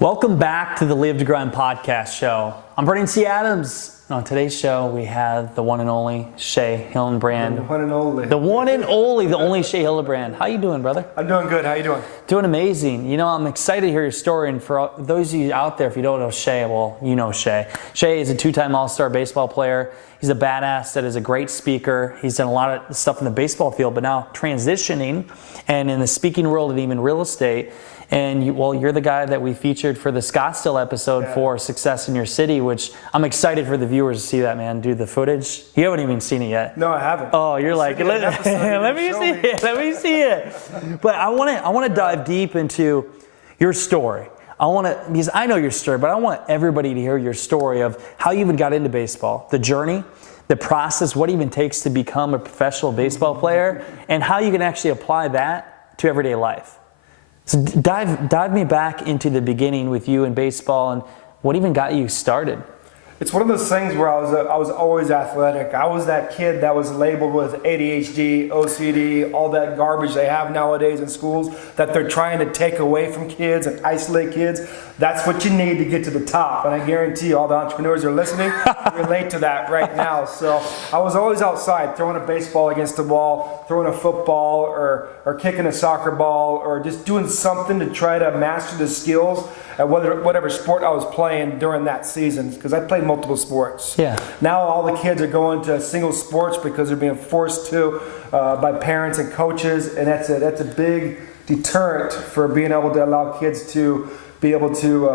Welcome back to the Live to Grind podcast show. I'm Brandon C. Adams. On today's show, we have the one and only Shea Hillenbrand. The one and only. The one and only, the only Shea Hillenbrand. How you doing, brother? I'm doing good. How you doing? Doing amazing. You know, I'm excited to hear your story. And for those of you out there, if you don't know Shea, well, you know Shea. Shea is a two-time All-Star baseball player. He's a badass that is a great speaker. He's done a lot of stuff in the baseball field, but now transitioning and in the speaking world and even real estate. And you're the guy that we featured for the Scottsdale episode for Success in Your City, which I'm excited for the viewers to see that, man. Do the footage. You haven't even seen it yet. No, I haven't. Oh, you're like, let me see it. Let me see it. But I want to dive deep into your story. Because I know your story, but I want everybody to hear your story of how you even got into baseball, the journey, the process, what it even takes to become a professional baseball player, and how you can actually apply that to everyday life. So dive me back into the beginning with you in baseball and what even got you started. It's one of those things where I was always athletic. I was that kid that was labeled with ADHD, OCD, all that garbage they have nowadays in schools that they're trying to take away from kids and isolate kids. That's what you need to get to the top. And I guarantee you all the entrepreneurs who are listening relate to that right now. So I was always outside throwing a baseball against the wall, throwing a football or kicking a soccer ball or just doing something to try to master the skills at whatever sport I was playing during that season, because I played multiple sports. Yeah. Now all the kids are going to single sports because they're being forced to by parents and coaches, and that's a big deterrent for being able to allow kids to be able to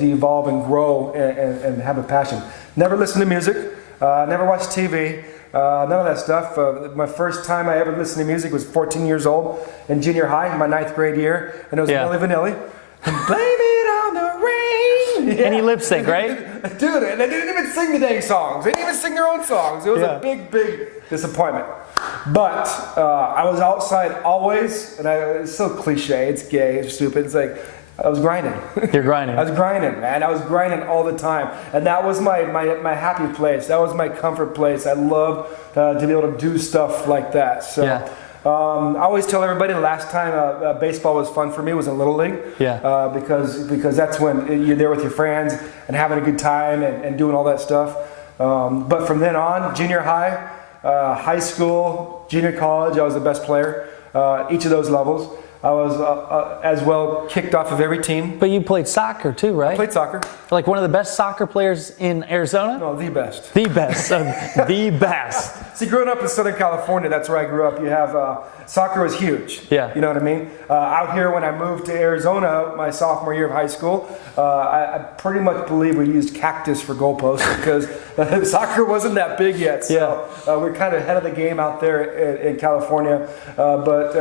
evolve and grow and have a passion. Never listen to music, never watch TV. None of that stuff. My first time I ever listened to music was 14 years old in junior high, my 9th grade year, and it was Milli Vanilli. And blame it on the rain. Yeah. And he lip sync, right? Dude, and they didn't even sing the dang songs. They didn't even sing their own songs. It was a big disappointment. But I was outside always, and it's so cliche, it's gay, it's stupid. It's like, I was grinding. You're grinding. I was grinding, man. I was grinding all the time. And that was my happy place. That was my comfort place. I loved to be able to do stuff like that. So. I always tell everybody the last time baseball was fun for me was in Little League. Yeah. Because that's when you're there with your friends and having a good time and doing all that stuff. But from then on, junior high, high school, junior college, I was the best player. Each of those levels. I was as well kicked off of every team. But you played soccer too, right? I played soccer. Like one of the best soccer players in Arizona? No, the best. The best. The best. See, growing up in Southern California, that's where I grew up. You have soccer was huge. Yeah. You know what I mean? Out here, when I moved to Arizona, my sophomore year of high school, I pretty much believe we used cactus for goalposts because soccer wasn't that big yet. So we're kind of ahead of the game out there in California. But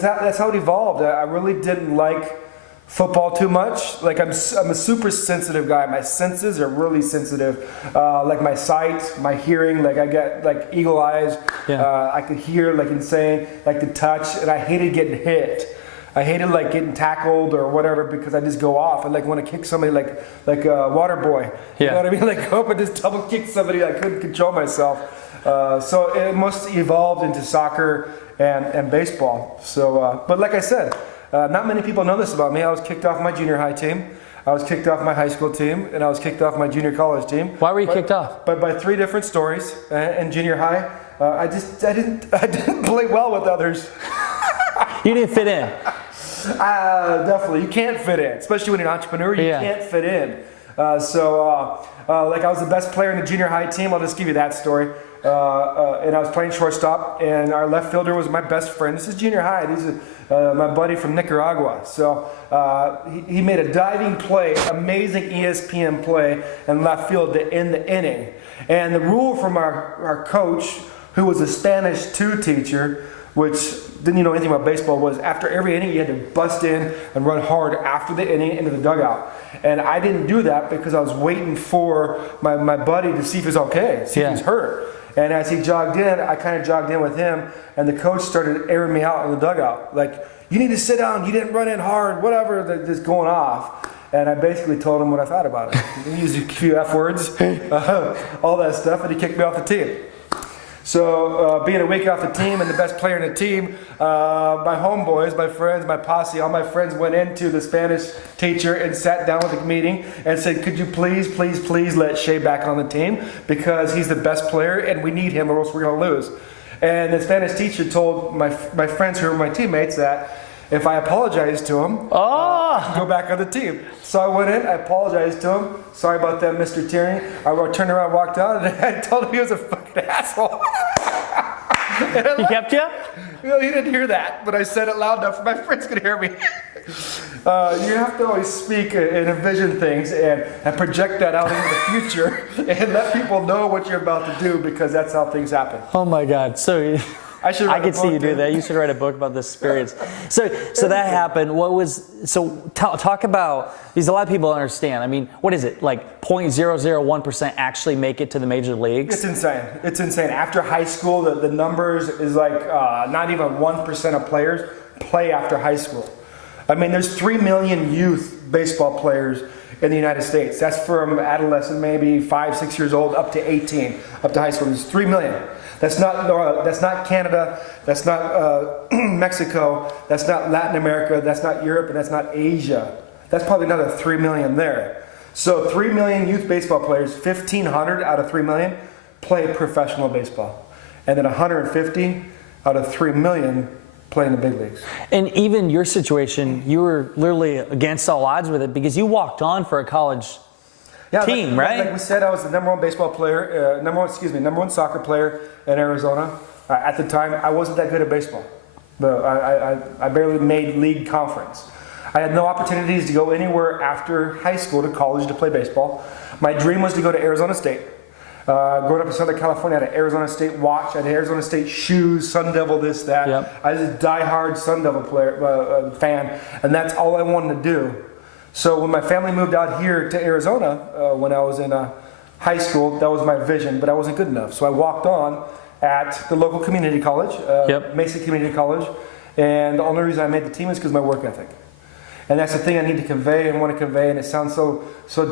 that's how it evolved. I really didn't like football too much. Like I'm a super sensitive guy. My senses are really sensitive. Like my sight, my hearing, like I get like eagle eyes. Yeah. I could hear like insane, like the touch, and I hated getting hit. I hated like getting tackled or whatever because I just go off. I like want to kick somebody like a water boy. You know what I mean? Like go up and just double kick somebody. I couldn't control myself. So it must evolved into soccer and baseball. So, but like I said, not many people know this about me. I was kicked off my junior high team. I was kicked off my high school team, and I was kicked off my junior college team. Why were you kicked off? But by 3 different stories. In junior high, I didn't play well with others. You didn't fit in. Definitely, you can't fit in, especially when you're an entrepreneur. You can't fit in. Like I was the best player in the junior high team. I'll just give you that story. And I was playing shortstop, and our left fielder was my best friend. This is junior high. This is my buddy from Nicaragua. So he made a diving play, amazing ESPN play in left field to end the inning. And the rule from our coach, who was a Spanish 2 teacher, which didn't know anything about baseball, was after every inning you had to bust in and run hard after the inning into the dugout. And I didn't do that because I was waiting for my buddy to see if he's okay, see if he's hurt. And as he jogged in, I kind of jogged in with him, and the coach started airing me out in the dugout. Like, you need to sit down, you didn't run in hard, whatever, just going off. And I basically told him what I thought about it. He used a few F words, all that stuff, and he kicked me off the team. So being a week off the team and the best player in the team, my homeboys, my friends, my posse, all my friends went into the Spanish teacher and sat down with the meeting and said, could you please, please, please let Shea back on the team because he's the best player and we need him or else we're going to lose. And the Spanish teacher told my friends who were my teammates that if I apologized to him, go back on the team. So I went in, I apologized to him. Sorry about that, Mr. Tierney. I turned around, walked out, and I told him he was a fucking asshole. He kept you? He didn't hear that, but I said it loud enough for my friends could hear me. You have to always speak and envision things and project that out into the future and let people know what you're about to do because that's how things happen. Oh my God. So I could see you do that. You should write a book about this experience. So that happened. Talk about, because a lot of people understand. I mean, what is it, like 0.001% actually make it to the major leagues? It's insane. It's insane. After high school, the numbers is like not even 1% of players play after high school. I mean, there's 3 million youth baseball players in the United States. That's from adolescent, maybe 5, 6 years old, up to 18, up to high school. There's 3 million. That's not Canada, that's not Mexico, that's not Latin America, that's not Europe, and that's not Asia. That's probably another 3 million there. So 3 million youth baseball players, 1,500 out of 3 million play professional baseball. And then 150 out of 3 million play in the big leagues. And even your situation, you were literally against all odds with it because you walked on for a college team, right? Like we said, I was the number one soccer player in Arizona. At the time, I wasn't that good at baseball. But I barely made league conference. I had no opportunities to go anywhere after high school to college to play baseball. My dream was to go to Arizona State. Growing up in Southern California, I had an Arizona State watch, I had Arizona State shoes, Sun Devil this, that. Yep. I was a diehard Sun Devil fan, and that's all I wanted to do. So when my family moved out here to Arizona, when I was in high school, that was my vision, but I wasn't good enough. So I walked on at the local community college, Mesa Community College, and the only reason I made the team is because of my work ethic. And that's the thing I need to convey and want to convey, and it sounds so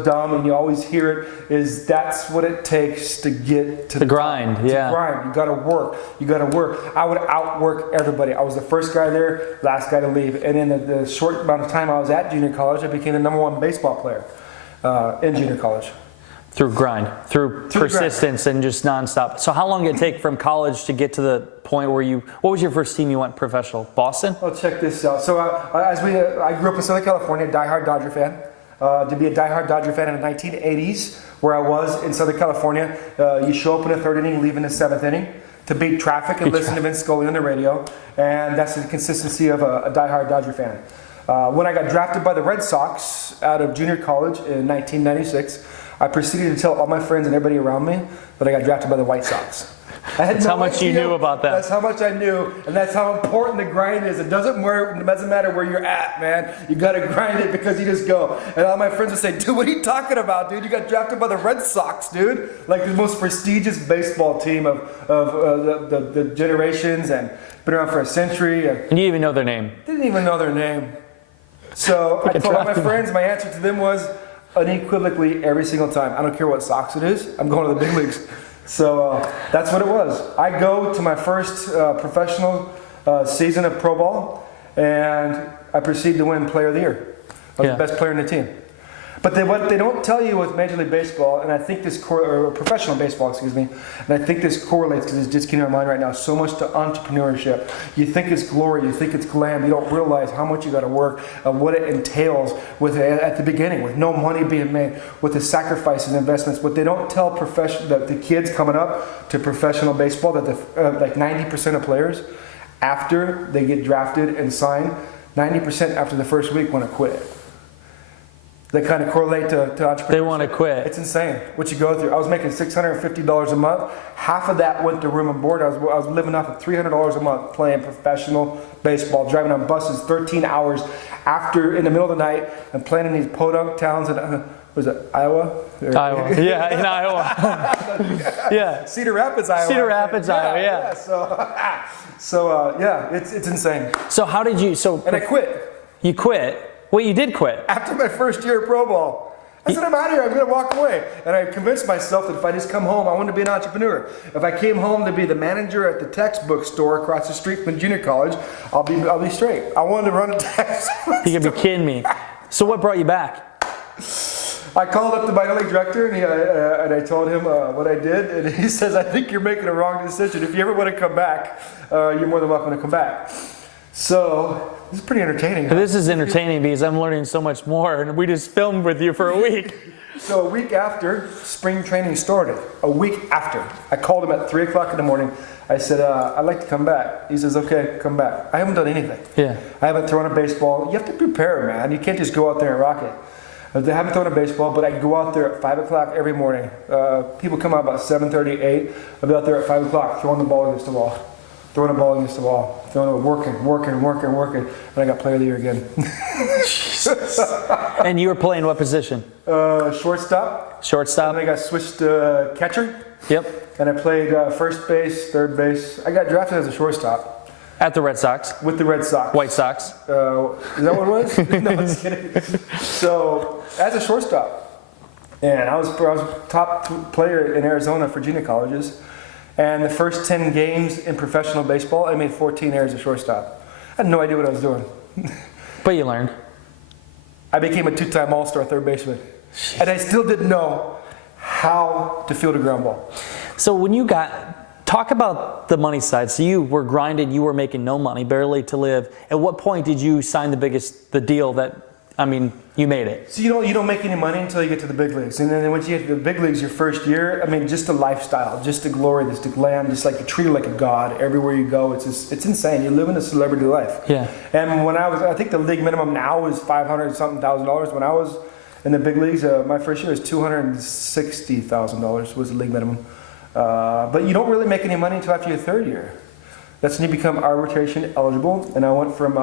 dumb, and you always hear it, is that's what it takes to get to the grind. Top. To grind. You gotta work. You gotta work. I would outwork everybody. I was the first guy there, last guy to leave. And in the short amount of time I was at junior college, I became the #1 baseball player in junior college. Through grind, through persistence and just nonstop. So how long did it take from college to get to the point where what was your first team you went professional? Boston? Oh, check this out. So I grew up in Southern California, diehard Dodger fan. To be a diehard Dodger fan in the 1980s, where I was in Southern California, you show up in the 3rd inning, leave in the 7th inning to beat traffic and listen to Vince Scully on the radio. And that's the consistency of a diehard Dodger fan. When I got drafted by the Red Sox out of junior college in 1996, I proceeded to tell all my friends and everybody around me that I got drafted by the White Sox. That's how much you knew about that. That's how much I knew, and that's how important the grind is. It doesn't matter where you're at, man. You got to grind it because you just go. And all my friends would say, dude, what are you talking about, dude? You got drafted by the Red Sox, dude. Like the most prestigious baseball team of the generations and been around for a century. And you didn't even know their name. Didn't even know their name. So I told all my friends, my answer to them was unequivocally every single time. I don't care what Sox it is. I'm going to the big leagues. So that's what it was. I go to my first professional season of pro ball, and I proceed to win Player of the Year. I was the best player in the team. But what they don't tell you with Major League Baseball, and I think this or professional baseball, excuse me, and I think this correlates because it's just came to my mind right now so much to entrepreneurship. You think it's glory, you think it's glam, you don't realize how much you got to work, what it entails with at the beginning, with no money being made, with the sacrifices and investments. What they don't tell the kids coming up to professional baseball that like 90% of players after they get drafted and signed, 90% after the first week want to quit. They kind of correlate to entrepreneurship. They want to quit. It's insane what you go through. I was making $650 a month. Half of that went to room and board. I was living off of $300 a month playing professional baseball, driving on buses 13 hours in the middle of the night and playing in these podunk towns in, was it Iowa? Iowa. Yeah, in Iowa. Yeah. Cedar Rapids, Iowa. Cedar Rapids, Iowa, yeah. So it's insane. So how did you, And I quit. You quit? Well, you did quit. After my first year of pro ball. I said, I'm out of here. I'm going to walk away. And I convinced myself that if I just come home, I wanted to be an entrepreneur. If I came home to be the manager at the textbook store across the street from junior college, I'll be straight. I wanted to run a textbook You could be kidding me. So what brought you back? I called up the minor league director and I told him what I did. And he says, I think you're making a wrong decision. If you ever want to come back, you're more than welcome to come back. So this is pretty entertaining. This is entertaining because I'm learning so much more, and we just filmed with you for a week. So a week after spring training started, a week after, I called him at 3 o'clock in the morning. I said, I'd like to come back. He says, okay, come back. I haven't done anything. Yeah. I haven't thrown a baseball. You have to prepare, man. You can't just go out there and rock it. I haven't thrown a baseball, but I go out there at 5 o'clock every morning. People come out about 7:30, 8. I'll be out there at 5 o'clock throwing the ball against the wall. Throwing the ball against the wall. Working. And I got player of the year again. And you were playing what position? Shortstop. Shortstop? And I got switched to catcher. Yep. And I played first base, third base. I got drafted as a shortstop. At the Red Sox? With the Red Sox. White Sox? Is that what it was? No, I'm just kidding. So, as a shortstop. And I was top player in Arizona for junior colleges. And the first 10 games in professional baseball, I made 14 errors as shortstop. I had no idea what I was doing. But you learned. I became a 2-time All-Star third baseman. And I still didn't know how to field a ground ball. So when you talk about the money side. So you were grinding, you were making no money, barely to live. At what point did you sign the deal that, you made it? So you don't make any money until you get to the big leagues. And then once you get to the big leagues your first year, just the lifestyle, just the glory, just the glam, just like you're treated like a god everywhere you go. It's insane. You're living a celebrity life. Yeah. And when I think the league minimum now is $500,000. When I was in the big leagues, my first year was $260,000 was the league minimum. But you don't really make any money until after your third year. That's when you become arbitration eligible. And I went from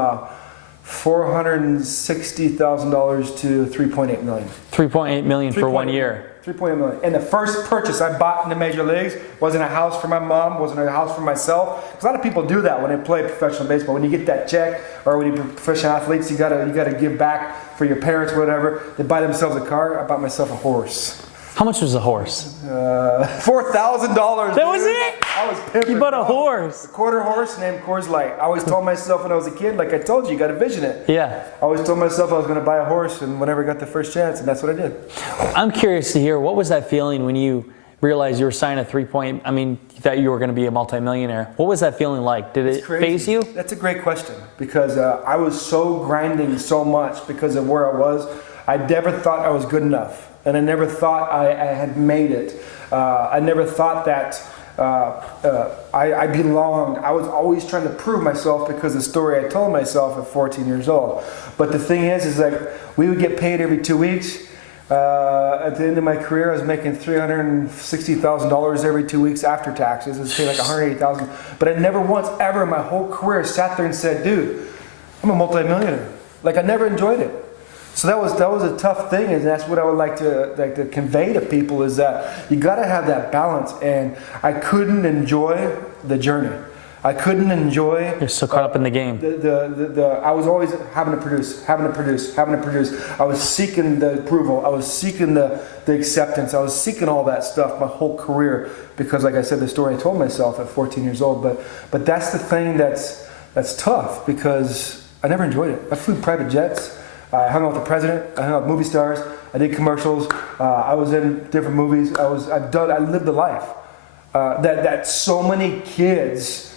$460,000 to $3.8 million. $3.8 million for 1 year. $3.8 million. And the first purchase I bought in the major leagues wasn't a house for my mom, wasn't a house for myself. Because a lot of people do that when they play professional baseball. When you get that check, or when you're professional athletes, you gotta give back for your parents or whatever. They buy themselves a car. I bought myself a horse. How much was a horse? $4,000. That was it? I was pimping. You bought a horse. A quarter horse named Coors Light. I always told myself when I was a kid, like I told you got to vision it. Yeah. I always told myself I was going to buy a horse, and whenever I got the first chance, and that's what I did. I'm curious to hear, what was that feeling when you realized you were signing a that you were going to be a multimillionaire? What was that feeling like? Did it faze you? That's a great question, because I was so grinding so much because of where I was. I never thought I was good enough. And I never thought I had made it. I never thought that I belonged. I was always trying to prove myself because of the story I told myself at 14 years old. But the thing is like we would get paid every 2 weeks. At the end of my career, I was making $360,000 every 2 weeks after taxes. It was paid like $180,000. But I never once ever in my whole career sat there and said, dude, I'm a multimillionaire. Like I never enjoyed it. So that was a tough thing, and that's what I would like to convey to people is that you got to have that balance. And I couldn't enjoy the journey. I couldn't enjoy. You're so caught up in the game. I was always having to produce. I was seeking the approval. I was seeking the acceptance. I was seeking all that stuff my whole career because, like I said, the story I told myself at 14 years old. But that's the thing that's tough because I never enjoyed it. I flew private jets. I hung out with the president. I hung out with movie stars. I did commercials. I was in different movies. I lived the life that so many kids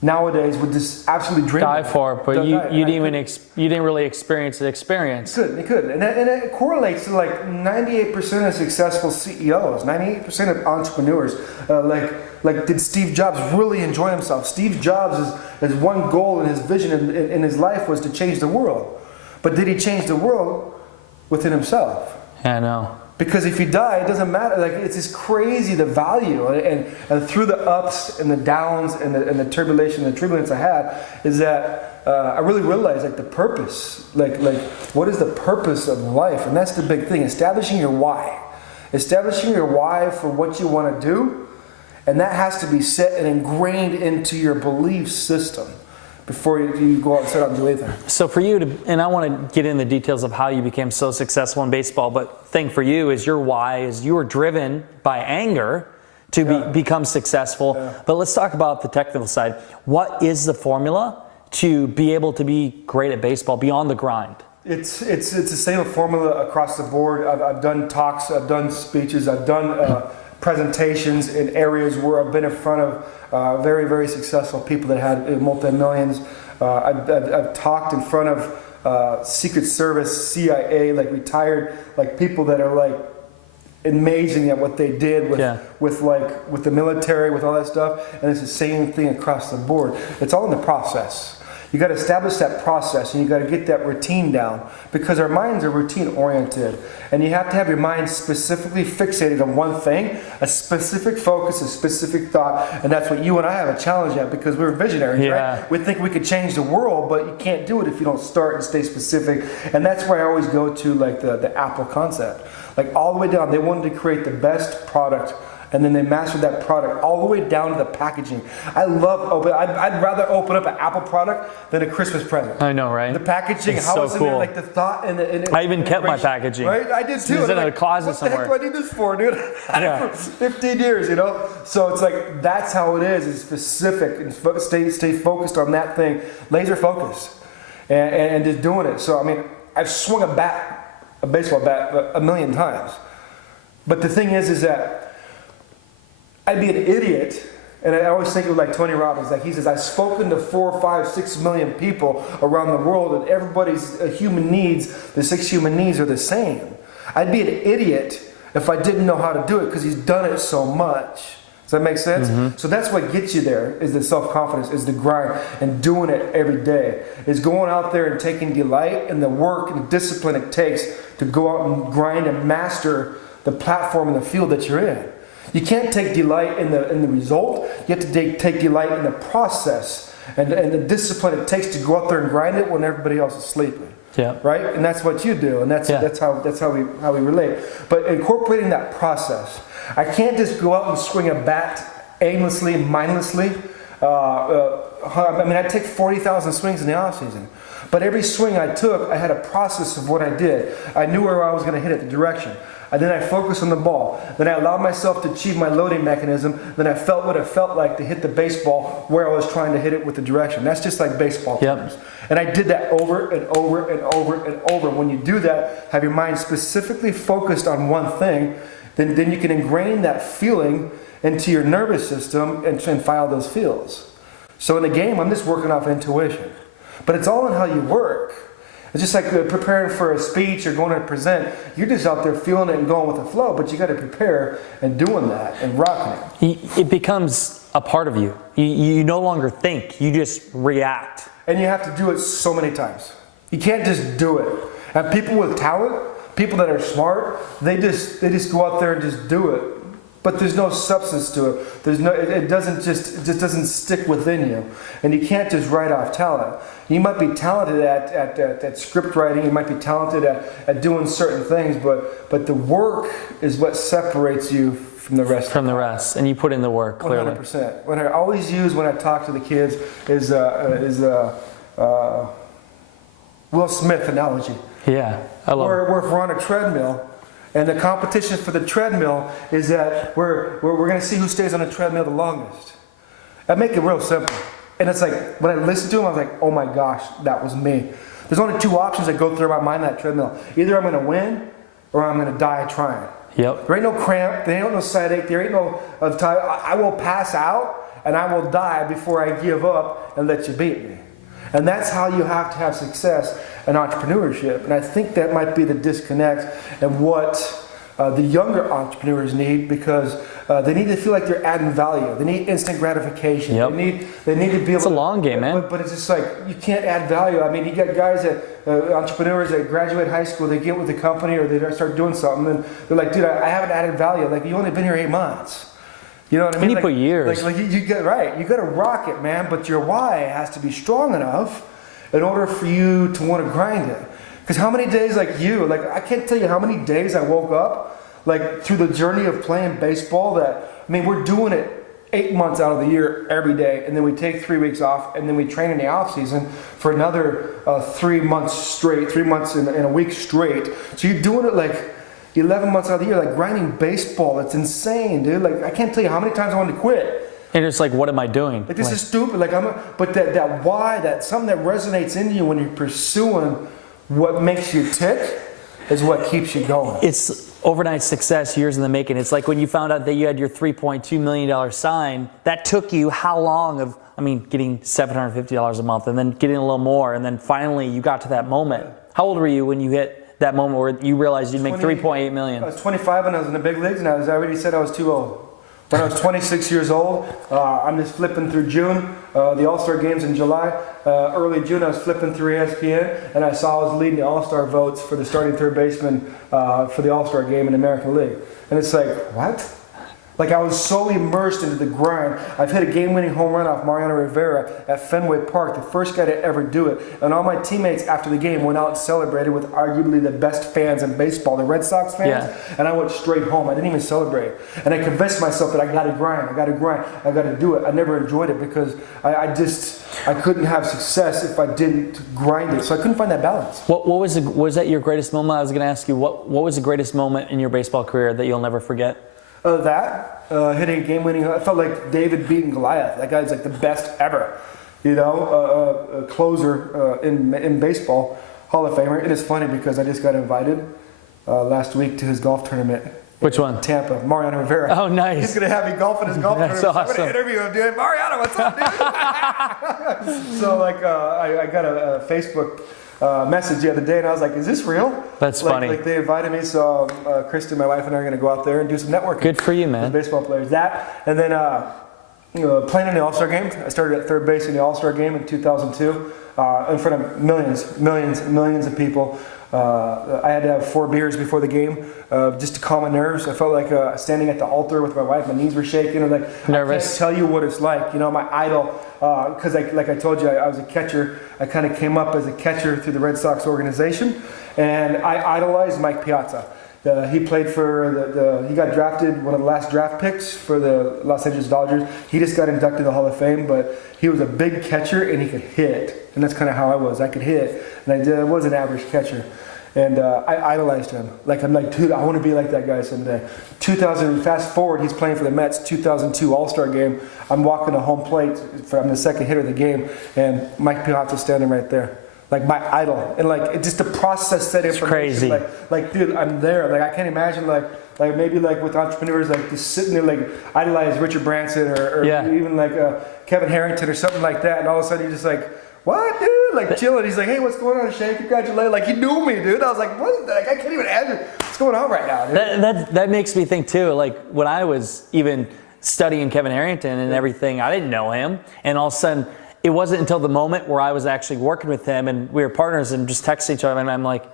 nowadays would just absolutely dream die for, but you didn't really experience the experience. It could, and it correlates to like 98% of successful CEOs, 98% of entrepreneurs. Like, did Steve Jobs really enjoy himself? Steve Jobs' his one goal and his vision in his life was to change the world. But did he change the world within himself? Yeah, I know. Because if he died, it doesn't matter. Like it's just crazy the value, and through the ups and the downs and the turbulence I had, is that I really realized like the purpose, like what is the purpose of life, and that's the big thing. Establishing your why for what you want to do, and that has to be set and ingrained into your belief system. before you go out and start out and do anything. So for you to, and I want to get in the details of how you became so successful in baseball, but thing for you is your why is you were driven by anger to become successful. Yeah. But let's talk about the technical side. What is the formula to be able to be great at baseball beyond the grind? It's the same formula across the board. I've done talks, I've done speeches, I've done presentations in areas where I've been in front of very, very successful people that had multi-millions. I've talked in front of Secret Service, CIA, like retired, like people that are like amazing at what they did with the military, with all that stuff. And it's the same thing across the board. It's all in the process. You got to establish that process, and you got to get that routine down, because our minds are routine oriented, and you have to have your mind specifically fixated on one thing, a specific focus, a specific thought, and that's what you and I have a challenge at, because we're visionaries, right? We think we could change the world, but you can't do it if you don't start and stay specific. And that's why I always go to like the Apple concept, like all the way down. They wanted to create the best product, and then they mastered that product all the way down to the packaging. I'd rather open up an Apple product than a Christmas present. I know, right? The packaging, it's how so it's cool. in there, like the thought and the I even kept my packaging. Right? I did too. It's in a closet somewhere. What the heck do I need this for, dude? I had it for 15 years, you know? So it's like, that's how it is. It's specific, and stay focused on that thing, laser focus, and just doing it. So, I mean, I've swung a baseball bat a million times. But the thing is that I'd be an idiot, and I always think of like Tony Robbins, like he says, I've spoken to 4, 5, 6 million people around the world, and everybody's human needs, the 6 human needs are the same. I'd be an idiot if I didn't know how to do it, because he's done it so much. Does that make sense? Mm-hmm. So that's what gets you there, is the self-confidence, is the grind, and doing it every day, is going out there and taking delight in the work and the discipline it takes to go out and grind and master the platform and the field that you're in. You can't take delight in the result. You have to take delight in the process and the discipline it takes to go out there and grind it when everybody else is sleeping. Yeah. Right? And that's what you do, and that's how we relate. But incorporating that process, I can't just go out and swing a bat aimlessly, mindlessly. I take 40,000 swings in the off season. But every swing I took, I had a process of what I did. I knew where I was going to hit it, the direction. And then I focused on the ball. Then I allowed myself to achieve my loading mechanism. Then I felt what it felt like to hit the baseball where I was trying to hit it with the direction. That's just like baseball terms. And I did that over and over and over and over. When you do that, have your mind specifically focused on one thing, then you can ingrain that feeling into your nervous system and file those feels. So in the game, I'm just working off intuition. But it's all in how you work. It's just like preparing for a speech or going to present. You're just out there feeling it and going with the flow, but you got to prepare and doing that and rocking it. It becomes a part of you. You no longer think, you just react. And you have to do it so many times. You can't just do it. And people with talent, people that are smart, they just go out there and just do it. But there's no substance to it. It just doesn't stick within you. And you can't just write off talent. You might be talented at script writing, you might be talented at doing certain things, but the work is what separates you from the rest. From the rest, and you put in the work, clearly. 100%. What I always use when I talk to the kids is Will Smith analogy. Yeah, I love it. Where if we're on a treadmill, and the competition for the treadmill is that we're going to see who stays on the treadmill the longest. I make it real simple. And it's like, when I listen to him, I was like, oh my gosh, that was me. There's only 2 options that go through my mind on that treadmill. Either I'm going to win, or I'm going to die trying. Yep. There ain't no cramp, there ain't no side ache, there ain't no time. I will pass out, and I will die before I give up and let you beat me. And that's how you have to have success in entrepreneurship. And I think that might be the disconnect and what the younger entrepreneurs need, because they need to feel like they're adding value. They need instant gratification. Yep. They need to be able. It's a long game, man. But it's just like, you can't add value. I mean, you got guys entrepreneurs that graduate high school, they get with the company or they start doing something, and they're like, dude, I haven't added value. Like, you've only been here 8 months. You know what I mean? You put years. Like you got right. You got to rock it, man. But your why has to be strong enough in order for you to want to grind it. Because how many days, like I can't tell you how many days I woke up, like through the journey of playing baseball. That, I mean, we're doing it 8 months out of the year every day, and then we take 3 weeks off, and then we train in the off season for another 3 months straight, 3 months in a week straight. So you're doing it like 11 months out of the year, like grinding baseball. It's insane, dude. Like I can't tell you how many times I wanted to quit. And it's like, what am I doing? Like this is stupid. Like but that why, that something that resonates in you when you're pursuing what makes you tick is what keeps you going. It's overnight success, years in the making. It's like when you found out that you had your $3.2 million sign, that took you how long of, getting $750 a month and then getting a little more. And then finally you got to that moment. How old were you when you hit that moment where you realized you'd make $3.8 million? I was 25 when I was in the big leagues, and I already said I was too old. When I was 26 years old, I'm just flipping through June, the All-Star games in July. Early June, I was flipping through ESPN, and I saw I was leading the All-Star votes for the starting third baseman for the All-Star game in the American League. And it's like, what? Like I was so immersed into the grind. I've hit a game-winning home run off Mariano Rivera at Fenway Park, the first guy to ever do it. And all my teammates after the game went out and celebrated with arguably the best fans in baseball, the Red Sox fans. Yeah. And I went straight home. I didn't even celebrate. And I convinced myself that I got to grind. I got to do it. I never enjoyed it because I couldn't have success if I didn't grind it. So I couldn't find that balance. What was that your greatest moment? I was going to ask you, what was the greatest moment in your baseball career that you'll never forget? Hitting a game-winning, I felt like David beating Goliath. That guy's like the best ever, a closer in baseball, Hall of Famer. It is funny because I just got invited last week to his golf tournament. Which one? Tampa, Mariano Rivera. Oh, nice. He's going to have me golf in his golf tournament. That's awesome. I'm going to interview him, dude. Mariano, what's up, dude? So I got a Facebook message the other day, and I was like, is this real? That's funny. Like they invited me, so Kristen, my wife, and I are going to go out there and do some networking. Good for you, man. With baseball players. That, and then playing in the All-Star game. I started at third base in the All-Star game in 2002 in front of millions of people. I had to have 4 beers before the game just to calm my nerves. I felt like standing at the altar with my wife. My knees were shaking. Nervous. I can't tell you what it's like. My idol, because like I told you, I was a catcher. I kind of came up as a catcher through the Red Sox organization, and I idolized Mike Piazza. He played for he got drafted, one of the last draft picks for the Los Angeles Dodgers. He just got inducted to the Hall of Fame, but he was a big catcher and he could hit. And that's kind of how I was. I could hit, and I was an average catcher. And I idolized him. I'm like, dude, I want to be like that guy someday. 2000, fast forward, he's playing for the Mets, 2002 All-Star game. I'm walking to home plate, I'm the second hitter of the game, and Mike Piazza's standing right there. Like my idol, and it just to process that information. It's crazy. Dude, I'm there. I can't imagine maybe with entrepreneurs just sitting there idolize Richard Branson or even Kevin Harrington or something like that, and all of a sudden you're just like, what, dude? Chilling. He's like, hey, what's going on, Shea? Congratulations. He knew me, dude. I was like, what? I can't even answer what's going on right now, dude. That makes me think too. When I was even studying Kevin Harrington and everything, I didn't know him, and all of a sudden. It wasn't until the moment where I was actually working with him and we were partners and just texting each other, and I'm like,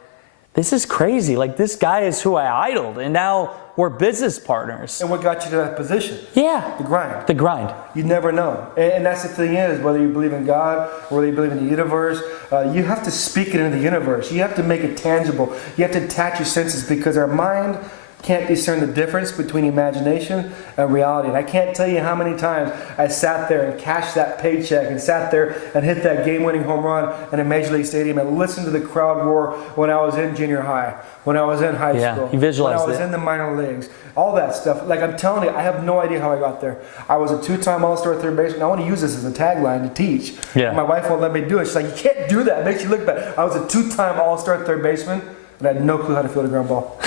this is crazy. This guy is who I idoled, and now we're business partners. And what got you to that position? Yeah. The grind. You never know. And that's the thing is, whether you believe in God, or whether you believe in the universe, you have to speak it into the universe. You have to make it tangible. You have to attach your senses, because our mind can't discern the difference between imagination and reality. And I can't tell you how many times I sat there and cashed that paycheck and sat there and hit that game-winning home run in a Major League Stadium and listened to the crowd roar when I was in junior high, when I was in high school, you visualized when I was in the minor leagues, all that stuff. I'm telling you, I have no idea how I got there. I was a 2-time All-Star third baseman. I want to use this as a tagline to teach. Yeah. My wife won't let me do it. She's like, you can't do that. It makes you look bad. I was a 2-time All-Star third baseman, and I had no clue how to field a ground ball.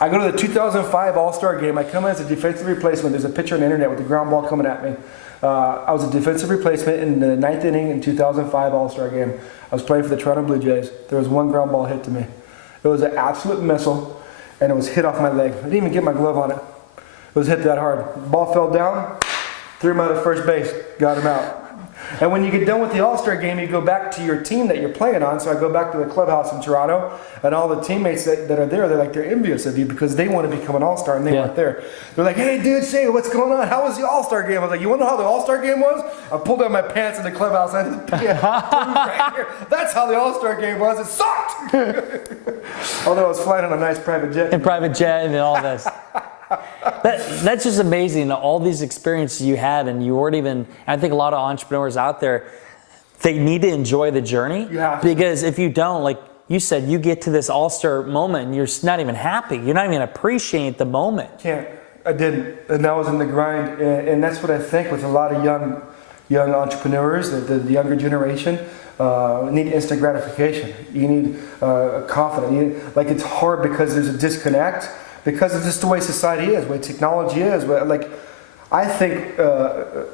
I go to the 2005 All-Star game. I come in as a defensive replacement. There's a picture on the internet with the ground ball coming at me. I was a defensive replacement in the 9th inning in 2005 All-Star game. I was playing for the Toronto Blue Jays. There was one ground ball hit to me. It was an absolute missile, and it was hit off my leg. I didn't even get my glove on it. It was hit that hard. Ball fell down, threw him out of first base, got him out. And when you get done with the All-Star game, you go back to your team that you're playing on. So I go back to the clubhouse in Toronto, and all the teammates that are there, they're envious of you because they want to become an All-Star, and they weren't there. They're like, hey, dude, Shea, what's going on? How was the All-Star game? I was like, you want to know how the All-Star game was? I pulled down my pants in the clubhouse. I had right here. That's how the All-Star game was. It sucked. Although I was flying on a nice private jet. And private jet and all this. That's just amazing. All these experiences you had, and you weren't even. I think a lot of entrepreneurs out there, they need to enjoy the journey. Yeah. Because if you don't, like you said, you get to this all-star moment and you're not even happy. You're not even appreciating the moment. I didn't, and I was in the grind, and that's what I think with a lot of young entrepreneurs, the younger generation. Need instant gratification. You need confidence. Like it's hard because there's a disconnect, because it's just the way society is, the way technology is. Like I think,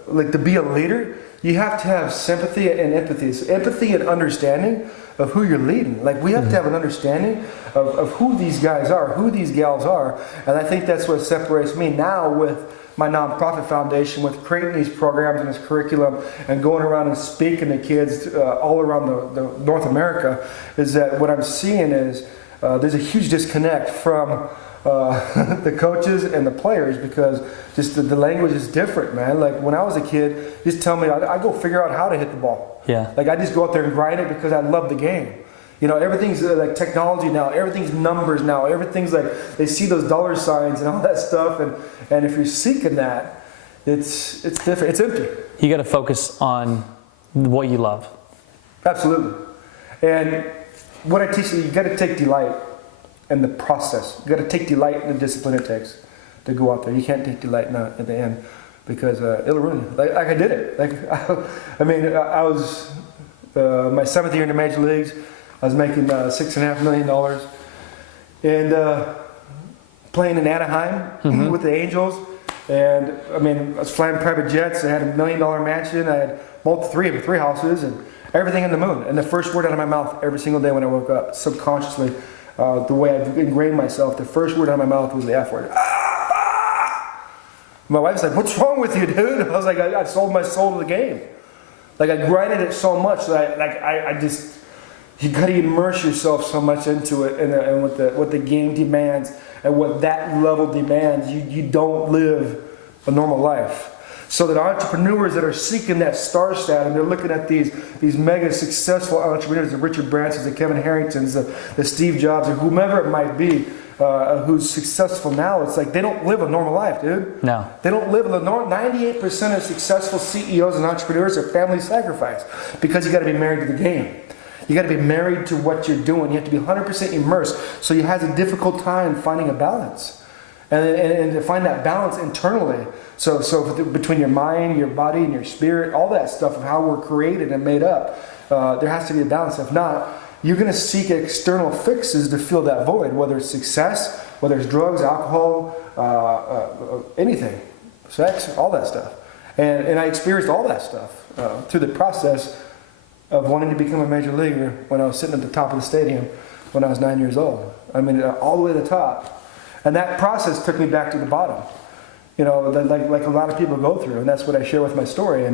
like to be a leader, you have to have sympathy and empathy. So empathy and understanding of who you're leading. Like we have to have an understanding of who these guys are, who these gals are, and I think that's what separates me now with my nonprofit foundation, with creating these programs and this curriculum and going around and speaking to kids all around the North America, is that what I'm seeing is there's a huge disconnect from the coaches and the players, because just the language is different, man. Like when I was a kid, just tell me, I go figure out how to hit the ball. Yeah. Like I just go out there and grind it because I love the game. You know, everything's like technology now. Everything's numbers now. Everything's like they see those dollar signs and all that stuff. And if you're seeking that, it's different. It's empty. You got to focus on what you love. Absolutely. And what I teach you got to take delight in the process. You got to take delight in the discipline it takes to go out there. You can't take delight at the end, because it'll ruin you. Like I did it. Like I mean, I was my 7th year in the major leagues. I was making $6.5 million, and playing in Anaheim with the Angels. And I mean, I was flying private jets. I had $1 million mansion. I had three houses and everything in the moon. And the first word out of my mouth every single day when I woke up, subconsciously, the way I've ingrained myself, the first word out of my mouth was the F word. My wife's like, "What's wrong with you, dude?" I was like, I sold my soul to the game. Like I grinded it so much that I just. You got to immerse yourself so much into it, and what the game demands, and what that level demands. You don't live a normal life. So that entrepreneurs that are seeking that star status, and they're looking at these mega successful entrepreneurs, the Richard Bransons, the Kevin Harringtons, the Steve Jobs, or whomever it might be, who's successful now. It's like they don't live a normal life, dude. No. They don't live a normal. 98% of successful CEOs and entrepreneurs are family sacrifice, because you got to be married to the game. You got to be married to what you're doing. You have to be 100% immersed. So you have a difficult time finding a balance, and to find that balance internally. So between your mind, your body, and your spirit, all that stuff of how we're created and made up, there has to be a balance. If not, you're going to seek external fixes to fill that void, whether it's success, whether it's drugs, alcohol, anything, sex, all that stuff. And I experienced all that stuff through the process of wanting to become a major leaguer when I was sitting at the top of the stadium when I was 9 years old. I mean, all the way to the top. And that process took me back to the bottom. You know, like a lot of people go through, and that's what I share with my story.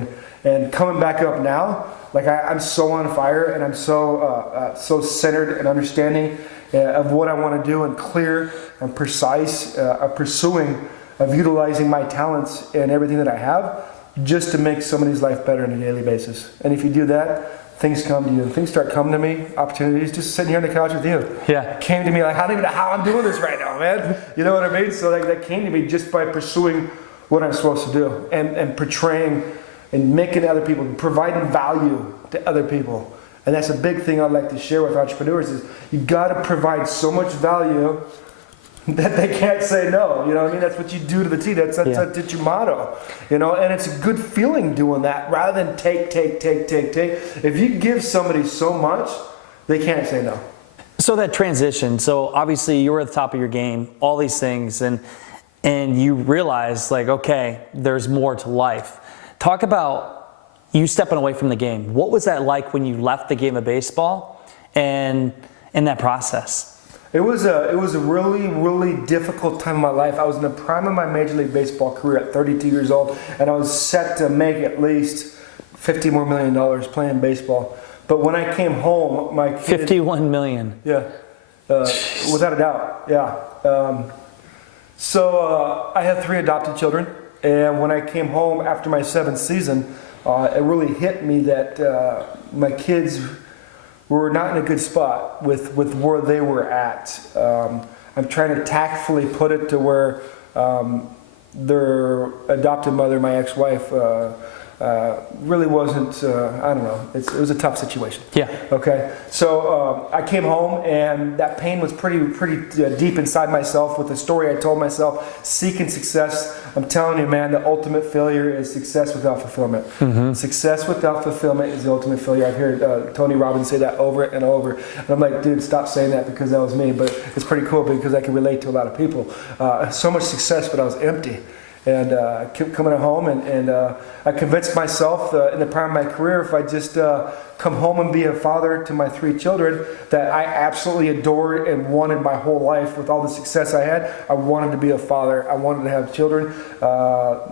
And coming back up now, like I'm so on fire, and I'm so centered and understanding of what I want to do, and clear and precise, pursuing of utilizing my talents and everything that I have, just to make somebody's life better on a daily basis. And if you do that, things come to you, and things start coming to me, opportunities, just sitting here on the couch with you. Yeah. Came to me like, I don't even know how I'm doing this right now, man. You know what I mean? So like that came to me just by pursuing what I'm supposed to do, and portraying and making other people, providing value to other people. And that's a big thing I'd like to share with entrepreneurs, is you got to provide so much value that they can't say no. You know what I mean? That's what you do to the T. That's your motto. You know, and it's a good feeling doing that, rather than take. If you give somebody so much, they can't say no. So that transition, so obviously you were at the top of your game, all these things, and you realize, like, okay, there's more to life. Talk about you stepping away from the game. What was that like when you left the game of baseball, and in that process? It was a really, really difficult time in my life. I was in the prime of my Major League Baseball career at 32 years old, and I was set to make at least $50 more million playing baseball. But when I came home, my kid, 51 million. Yeah, without a doubt, yeah. So I had 3 adopted children, and when I came home after my 7th season, it really hit me that my kids were not in a good spot with where they were at. I'm trying to tactfully put it to where their adopted mother, my ex-wife, really wasn't, I don't know, it was a tough situation. Yeah. Okay, so I came home and that pain was pretty deep inside myself with the story I told myself, seeking success. I'm telling you, man, the ultimate failure is success without fulfillment. Success without fulfillment is the ultimate failure. I've heard Tony Robbins say that over and over. And I'm like, dude, stop saying that because that was me. But it's pretty cool because I can relate to a lot of people. So much success, but I was empty. And I kept coming home, and I convinced myself in the prime of my career, if I just come home and be a father to my 3 children that I absolutely adored and wanted my whole life with all the success I had, I wanted to be a father. I wanted to have children.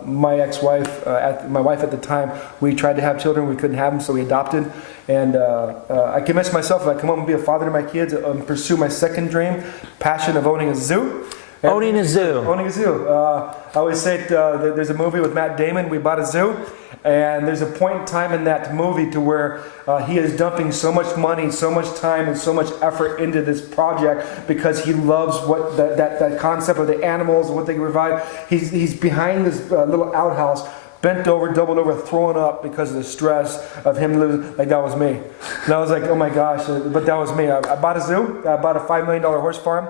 My ex-wife, my wife at the time, we tried to have children. We couldn't have them, so we adopted. And I convinced myself if I come home and be a father to my kids and pursue my second dream, passion of owning a zoo. Owning a zoo. Owning a zoo. I always say there's a movie with Matt Damon, We Bought a Zoo, and there's a point in time in that movie to where he is dumping so much money, so much time, and so much effort into this project because he loves what that concept of the animals and what they can provide. He's behind this little outhouse, bent over, doubled over, throwing up because of the stress of him losing. Like, that was me. And I was like, oh my gosh, but that was me. I bought a zoo. I bought a $5 million horse farm.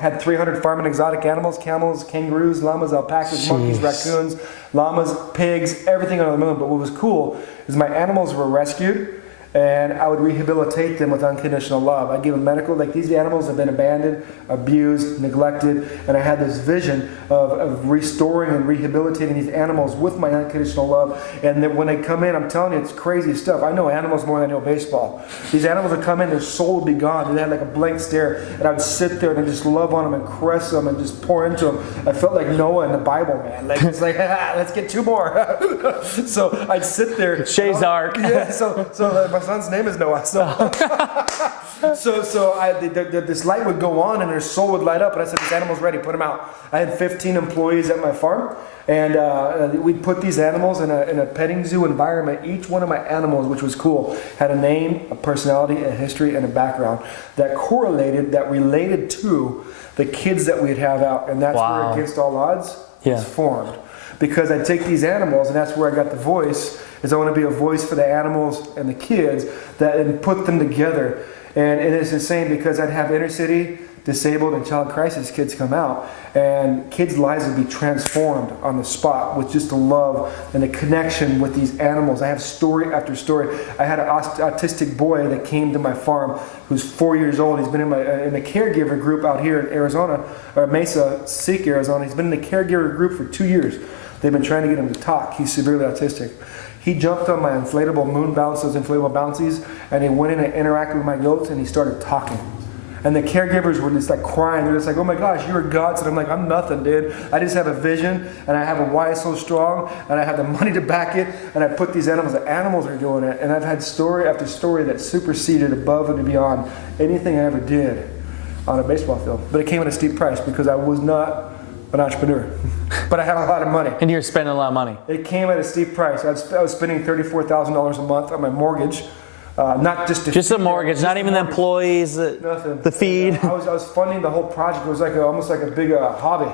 Had 300 farm and exotic animals, camels, kangaroos, llamas, alpacas, monkeys, raccoons, llamas, pigs, everything under the moon. But what was cool is my animals were rescued, and I would rehabilitate them with unconditional love. I give them medical, like these animals have been abandoned, abused, neglected, and I had this vision of restoring and rehabilitating these animals with my unconditional love. And then when they come in, I'm telling you, it's crazy stuff. I know animals more than I know baseball. These animals would come in, their soul would be gone. They had like a blank stare, and I would sit there and just love on them and caress them and just pour into them. I felt like Noah in the Bible, man. Like, it's like, let's get 2 more. So I'd sit there. Shay's Ark. Yeah, so my son's name is Noah. So this light would go on and their soul would light up, and I said, this animal's ready, put him out. I had 15 employees at my farm, and we'd put these animals in a petting zoo environment. Each one of my animals, which was cool, had a name, a personality, a history, and a background that correlated, that related to the kids that we'd have out. And that's where Against All Odds was formed. Because I take these animals, and that's where I got the voice, is I want to be a voice for the animals and the kids and put them together. And it is insane because I'd have inner city, disabled, and child crisis kids come out, and kids' lives would be transformed on the spot with just the love and the connection with these animals. I have story after story. I had an autistic boy that came to my farm who's 4 years old. He's been in a caregiver group out here in Arizona, or Mesa, Seek, Arizona. He's been in the caregiver group for 2 years. They've been trying to get him to talk. He's severely autistic. He jumped on my inflatable moon bounce, those inflatable bouncies, and he went in and interacted with my goats, and he started talking. And the caregivers were just like crying. They're just like, oh my gosh, you're gods. And I'm like, I'm nothing, dude. I just have a vision, and I have a why so strong, and I have the money to back it, and I put these animals. The animals are doing it. And I've had story after story that superseded above and beyond anything I ever did on a baseball field. But it came at a steep price because I was not an entrepreneur, but I had a lot of money. And you're spending a lot of money. It came at a steep price. I was spending $34,000 a month on my mortgage. Not just a mortgage, not even the employees, nothing. The feed. I was funding the whole project. It was like almost like a big hobby,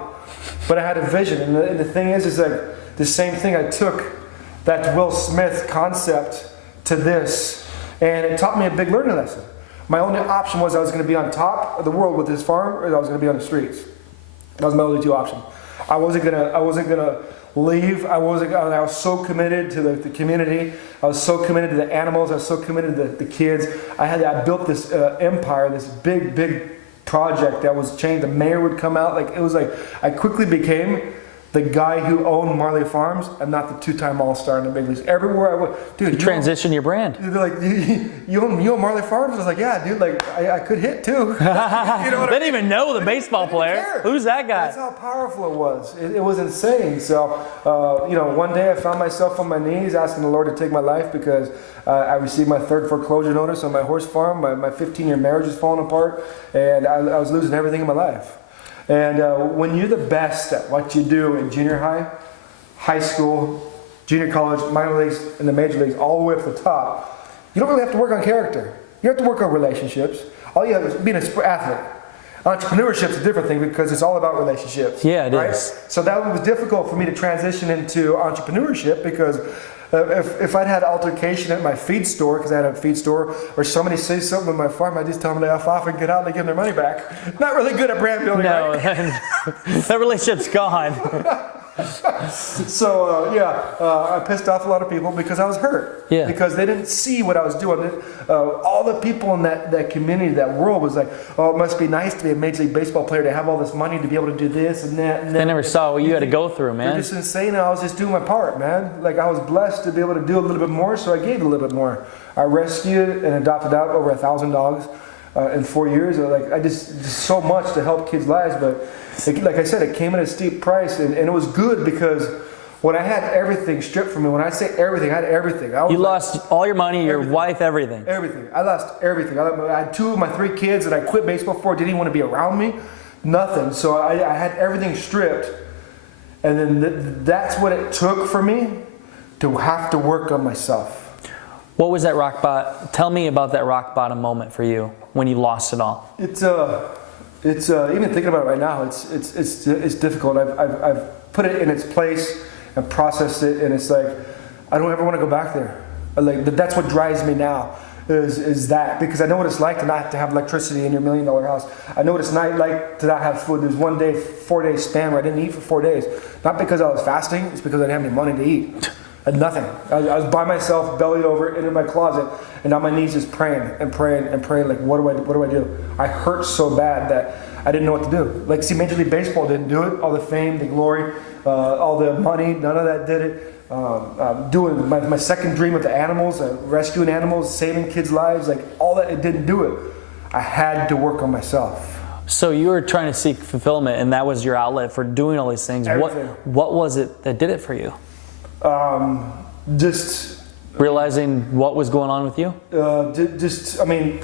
but I had a vision. And the thing is like the same thing. I took that Will Smith concept to this, and it taught me a big learning lesson. My only option was I was going to be on top of the world with this farm, or I was going to be on the streets. That was my only 2 options. I wasn't gonna leave. I was so committed to the community. I was so committed to the animals. I was so committed to the kids. I built this empire, this big project that was changed. The mayor would come out. Like, it was like I quickly became the guy who owned Marley Farms and not the 2-time All-Star in the big leagues. Everywhere I went, dude. You transition your brand. They're like, you own Marley Farms? I was like, yeah, dude. Like, I could hit too. You know They didn't even know the baseball player. Who's that guy? That's how powerful it was. It was insane. So, one day I found myself on my knees asking the Lord to take my life because I received my 3rd foreclosure notice on my horse farm. My 15-year marriage was falling apart, and I was losing everything in my life. And when you're the best at what you do in junior high, high school, junior college, minor leagues, and the major leagues, all the way up to the top, you don't really have to work on character. You have to work on relationships. All you have is being an athlete. Entrepreneurship's a different thing because it's all about relationships. Yeah, it right? is. So that was difficult for me to transition into entrepreneurship because if I'd had altercation at my feed store, because I had a feed store, or somebody says something on my farm, I just tell them to F off and get out and they give them their money back. Not really good at brand building, No, right? that relationship's gone. So I pissed off a lot of people because I was hurt. Yeah. Because they didn't see what I was doing. All the people in that community, that world, was like, oh, it must be nice to be a Major League Baseball player, to have all this money, to be able to do this and that and that. They never saw what you had to go through, man. They're just insane. I was just doing my part, man. Like, I was blessed to be able to do a little bit more, so I gave a little bit more. I rescued and adopted out over 1,000 dogs in 4 years. Like, I just so much to help kids' lives, but like I said, it came at a steep price, and it was good because when I had everything stripped from me, when I say everything, I had everything. You lost all your money, your wife, everything. Everything. I lost everything. I had 2 of my 3 kids that I quit baseball for, didn't even want to be around me. Nothing. So I had everything stripped. And then that's what it took for me to have to work on myself. What was that rock bottom? Tell me about that rock bottom moment for you when you lost it all. It's even thinking about it right now, it's difficult. I've put it in its place and processed it, and it's like, I don't ever want to go back there. Like, that's what drives me now, is that, because I know what it's like to not have to have electricity in your $1 million house. I know what it's like to not have food. There's 1 day, 4 day span where I didn't eat for 4 days. Not because I was fasting, it's because I didn't have any money to eat. I had nothing. I was by myself, bellied over, in my closet, and on my knees just praying and praying and praying, like, what do I do? I hurt so bad that I didn't know what to do. Like, see, Major League Baseball didn't do it. All the fame, the glory, all the money, none of that did it. Doing my second dream with the animals, rescuing animals, saving kids' lives, like, all that, it didn't do it. I had to work on myself. So you were trying to seek fulfillment, and that was your outlet for doing all these things. Everything. What was it that did it for you? Just realizing what was going on with you? I mean,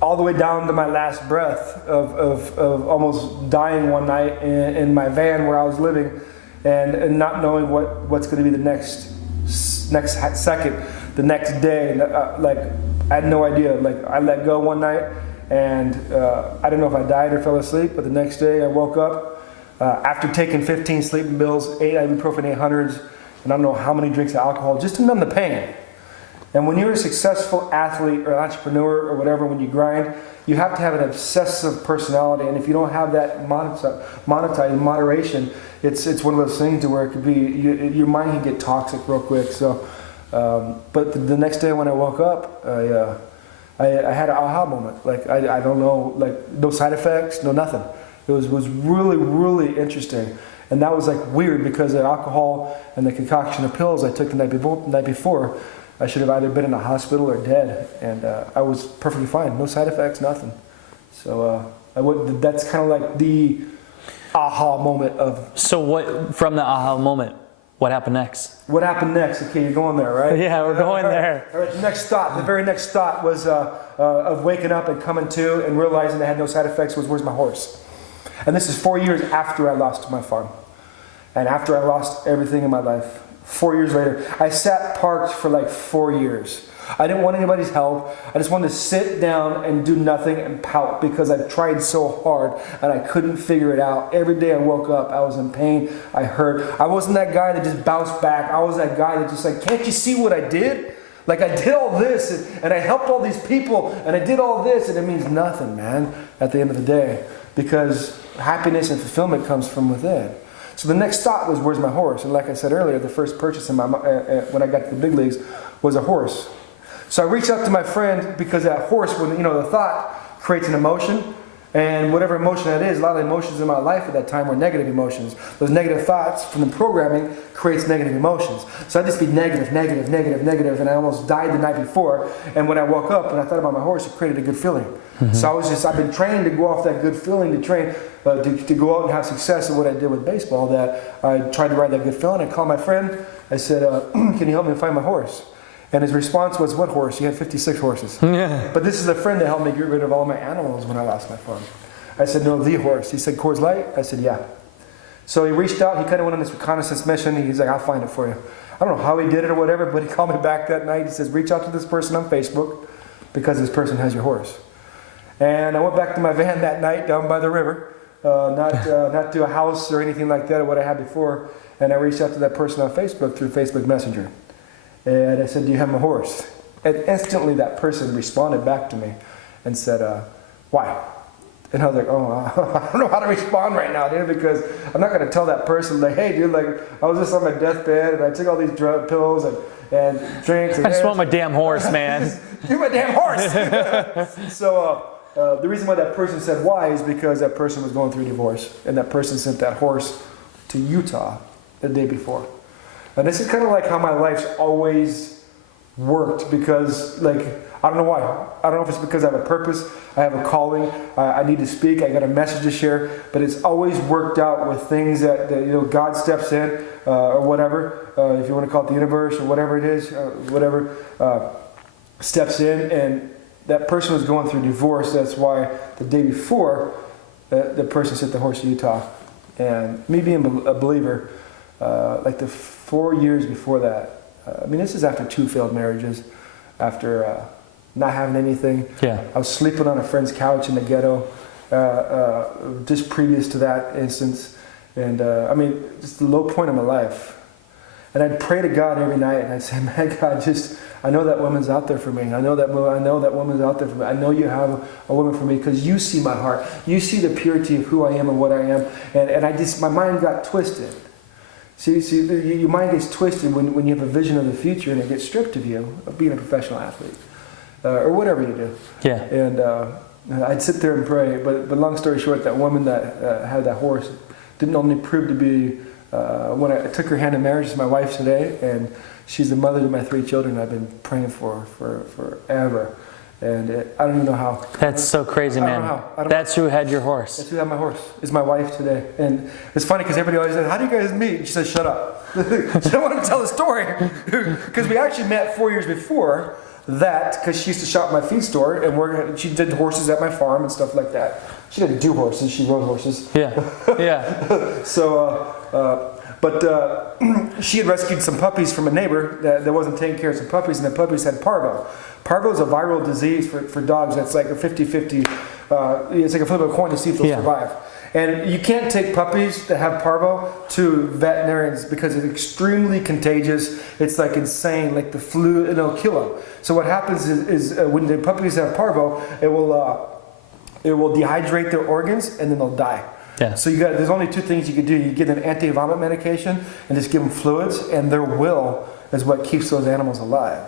all the way down to my last breath of almost dying one night in my van where I was living, and not knowing what's going to be the next second, the next day. Like, I had no idea. Like, I let go one night, and I don't know if I died or fell asleep, but the next day I woke up after taking 15 sleeping pills, 8 ibuprofen 800s, and I don't know how many drinks of alcohol just to numb the pain. And when you're a successful athlete or entrepreneur or whatever, when you grind, you have to have an obsessive personality. And if you don't have that monetized moderation, it's one of those things to where it could be, your mind can get toxic real quick. So, but the next day when I woke up, I had an aha moment. Like, I don't know, like, no side effects, no nothing. It was really, really interesting. And that was like weird because the alcohol and the concoction of pills I took the night before, I should have either been in a hospital or dead. And I was perfectly fine, no side effects, nothing. So that's kind of like the aha moment of. So what, from the aha moment, what happened next? What happened next? Okay, you're going there, right? Yeah, we're going there. All right, the very next thought was of waking up and coming to and realizing I had no side effects was, where's my horse? And this is 4 years after I lost my farm. And after I lost everything in my life, 4 years later, I sat parked for like 4 years. I didn't want anybody's help. I just wanted to sit down and do nothing and pout because I tried so hard and I couldn't figure it out. Every day I woke up, I was in pain, I hurt. I wasn't that guy that just bounced back. I was that guy that just like, can't you see what I did? Like, I did all this and I helped all these people and I did all this, and it means nothing, man, at the end of the day, because happiness and fulfillment comes from within. So the next thought was, where's my horse? And like I said earlier, the first purchase in when I got to the big leagues was a horse. So I reached out to my friend because that horse, when the thought creates an emotion, and whatever emotion that is, a lot of the emotions in my life at that time were negative emotions. Those negative thoughts from the programming creates negative emotions. So I'd just be negative, and I almost died the night before. And when I woke up and I thought about my horse, it created a good feeling. Mm-hmm. So I've been trained to go off that good feeling, to train to go out and have success in what I did with baseball, that I tried to ride that good feeling. I called my friend. I said, can you help me find my horse? And his response was, what horse? You had 56 horses. Yeah. But this is a friend that helped me get rid of all my animals when I lost my farm. I said, no, the horse. He said, Coors Light? I said, yeah. So he reached out. He kind of went on this reconnaissance mission. He's like, I'll find it for you. I don't know how he did it or whatever, but he called me back that night. He says, reach out to this person on Facebook because this person has your horse. And I went back to my van that night down by the river, not to a house or anything like that, or what I had before. And I reached out to that person on Facebook through Facebook Messenger. And I said, do you have my horse? And instantly that person responded back to me and said, why? And I was like, I don't know how to respond right now, dude, because I'm not going to tell that person, like, hey, dude, like, I was just on my deathbed and I took all these drug pills and drinks. And I just want my damn horse, man. Give my damn horse. So the reason why that person said why is because that person was going through a divorce, and that person sent that horse to Utah the day before. And this is kind of like how my life's always worked, because, like, I don't know why. I don't know if it's because I have a purpose, I have a calling, I need to speak, I got a message to share, but it's always worked out with things that God steps in, or whatever, if you want to call it the universe or whatever it is, whatever steps in, and that person was going through divorce. That's why the day before, the person sent the horse to Utah. And me being a believer, like the 4 years before that, this is after 2 failed marriages, after not having anything. Yeah. I was sleeping on a friend's couch in the ghetto, just previous to that instance. And just the low point of my life. And I'd pray to God every night, and I'd say, man, God, I know that woman's out there for me. I know that woman's out there for me. I know you have a woman for me, because you see my heart. You see the purity of who I am and what I am. And my mind got twisted. See, your mind gets twisted when you have a vision of the future and it gets stripped of you, of being a professional athlete, or whatever you do. Yeah. And I'd sit there and pray. But long story short, that woman that had that horse didn't only prove to be, when I took her hand in marriage, is my wife today, and she's the mother to my 3 children I've been praying for forever. And I don't even know how. That's so crazy, man. That's who had your horse. That's who had my horse. Is my wife today. And it's funny because everybody always says, how do you guys meet? And she says, shut up. She don't want to tell the story. Because we actually met 4 years before that, because she used to shop at my feed store, and she did horses at my farm and stuff like that. She didn't do horses, she rode horses. Yeah, yeah. But she had rescued some puppies from a neighbor that wasn't taking care of some puppies, and the puppies had parvo. Parvo is a viral disease for dogs. That's like a 50-50, it's like a flip of a coin to see if they'll survive. And you can't take puppies that have parvo to veterinarians because it's extremely contagious. It's like insane, like the flu, and it'll kill them. So what happens is when the puppies have parvo, it will dehydrate their organs, and then they'll die. Yeah. So there's only 2 things you could do. You get an anti-vomit medication and just give them fluids, and their will is what keeps those animals alive.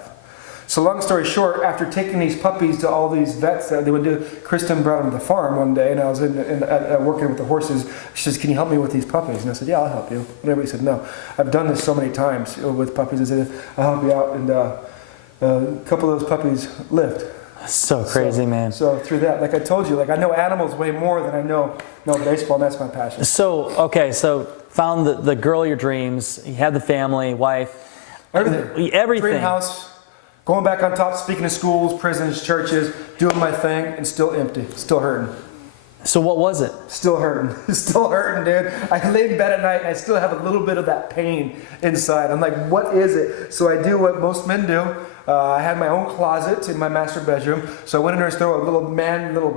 So long story short, after taking these puppies to all these vets that they would do, Kristen brought them to the farm one day, and I was working with the horses. She says, can you help me with these puppies? And I said, yeah, I'll help you. And everybody said, no. I've done this so many times with puppies. I said, I'll help you out. And a couple of those puppies lived. So crazy, man. So through that, like I told you, like I know animals way more than I know baseball, and that's my passion. So found the girl of your dreams. You had the family, wife. Everything. Dream house. Going back on top, speaking to schools, prisons, churches, doing my thing, and still empty, still hurting. So what was it? Still hurting. Still hurting, dude. I lay in bed at night and I still have a little bit of that pain inside. I'm like, what is it? So I do what most men do. I had my own closet in my master bedroom. So I went in there and threw a little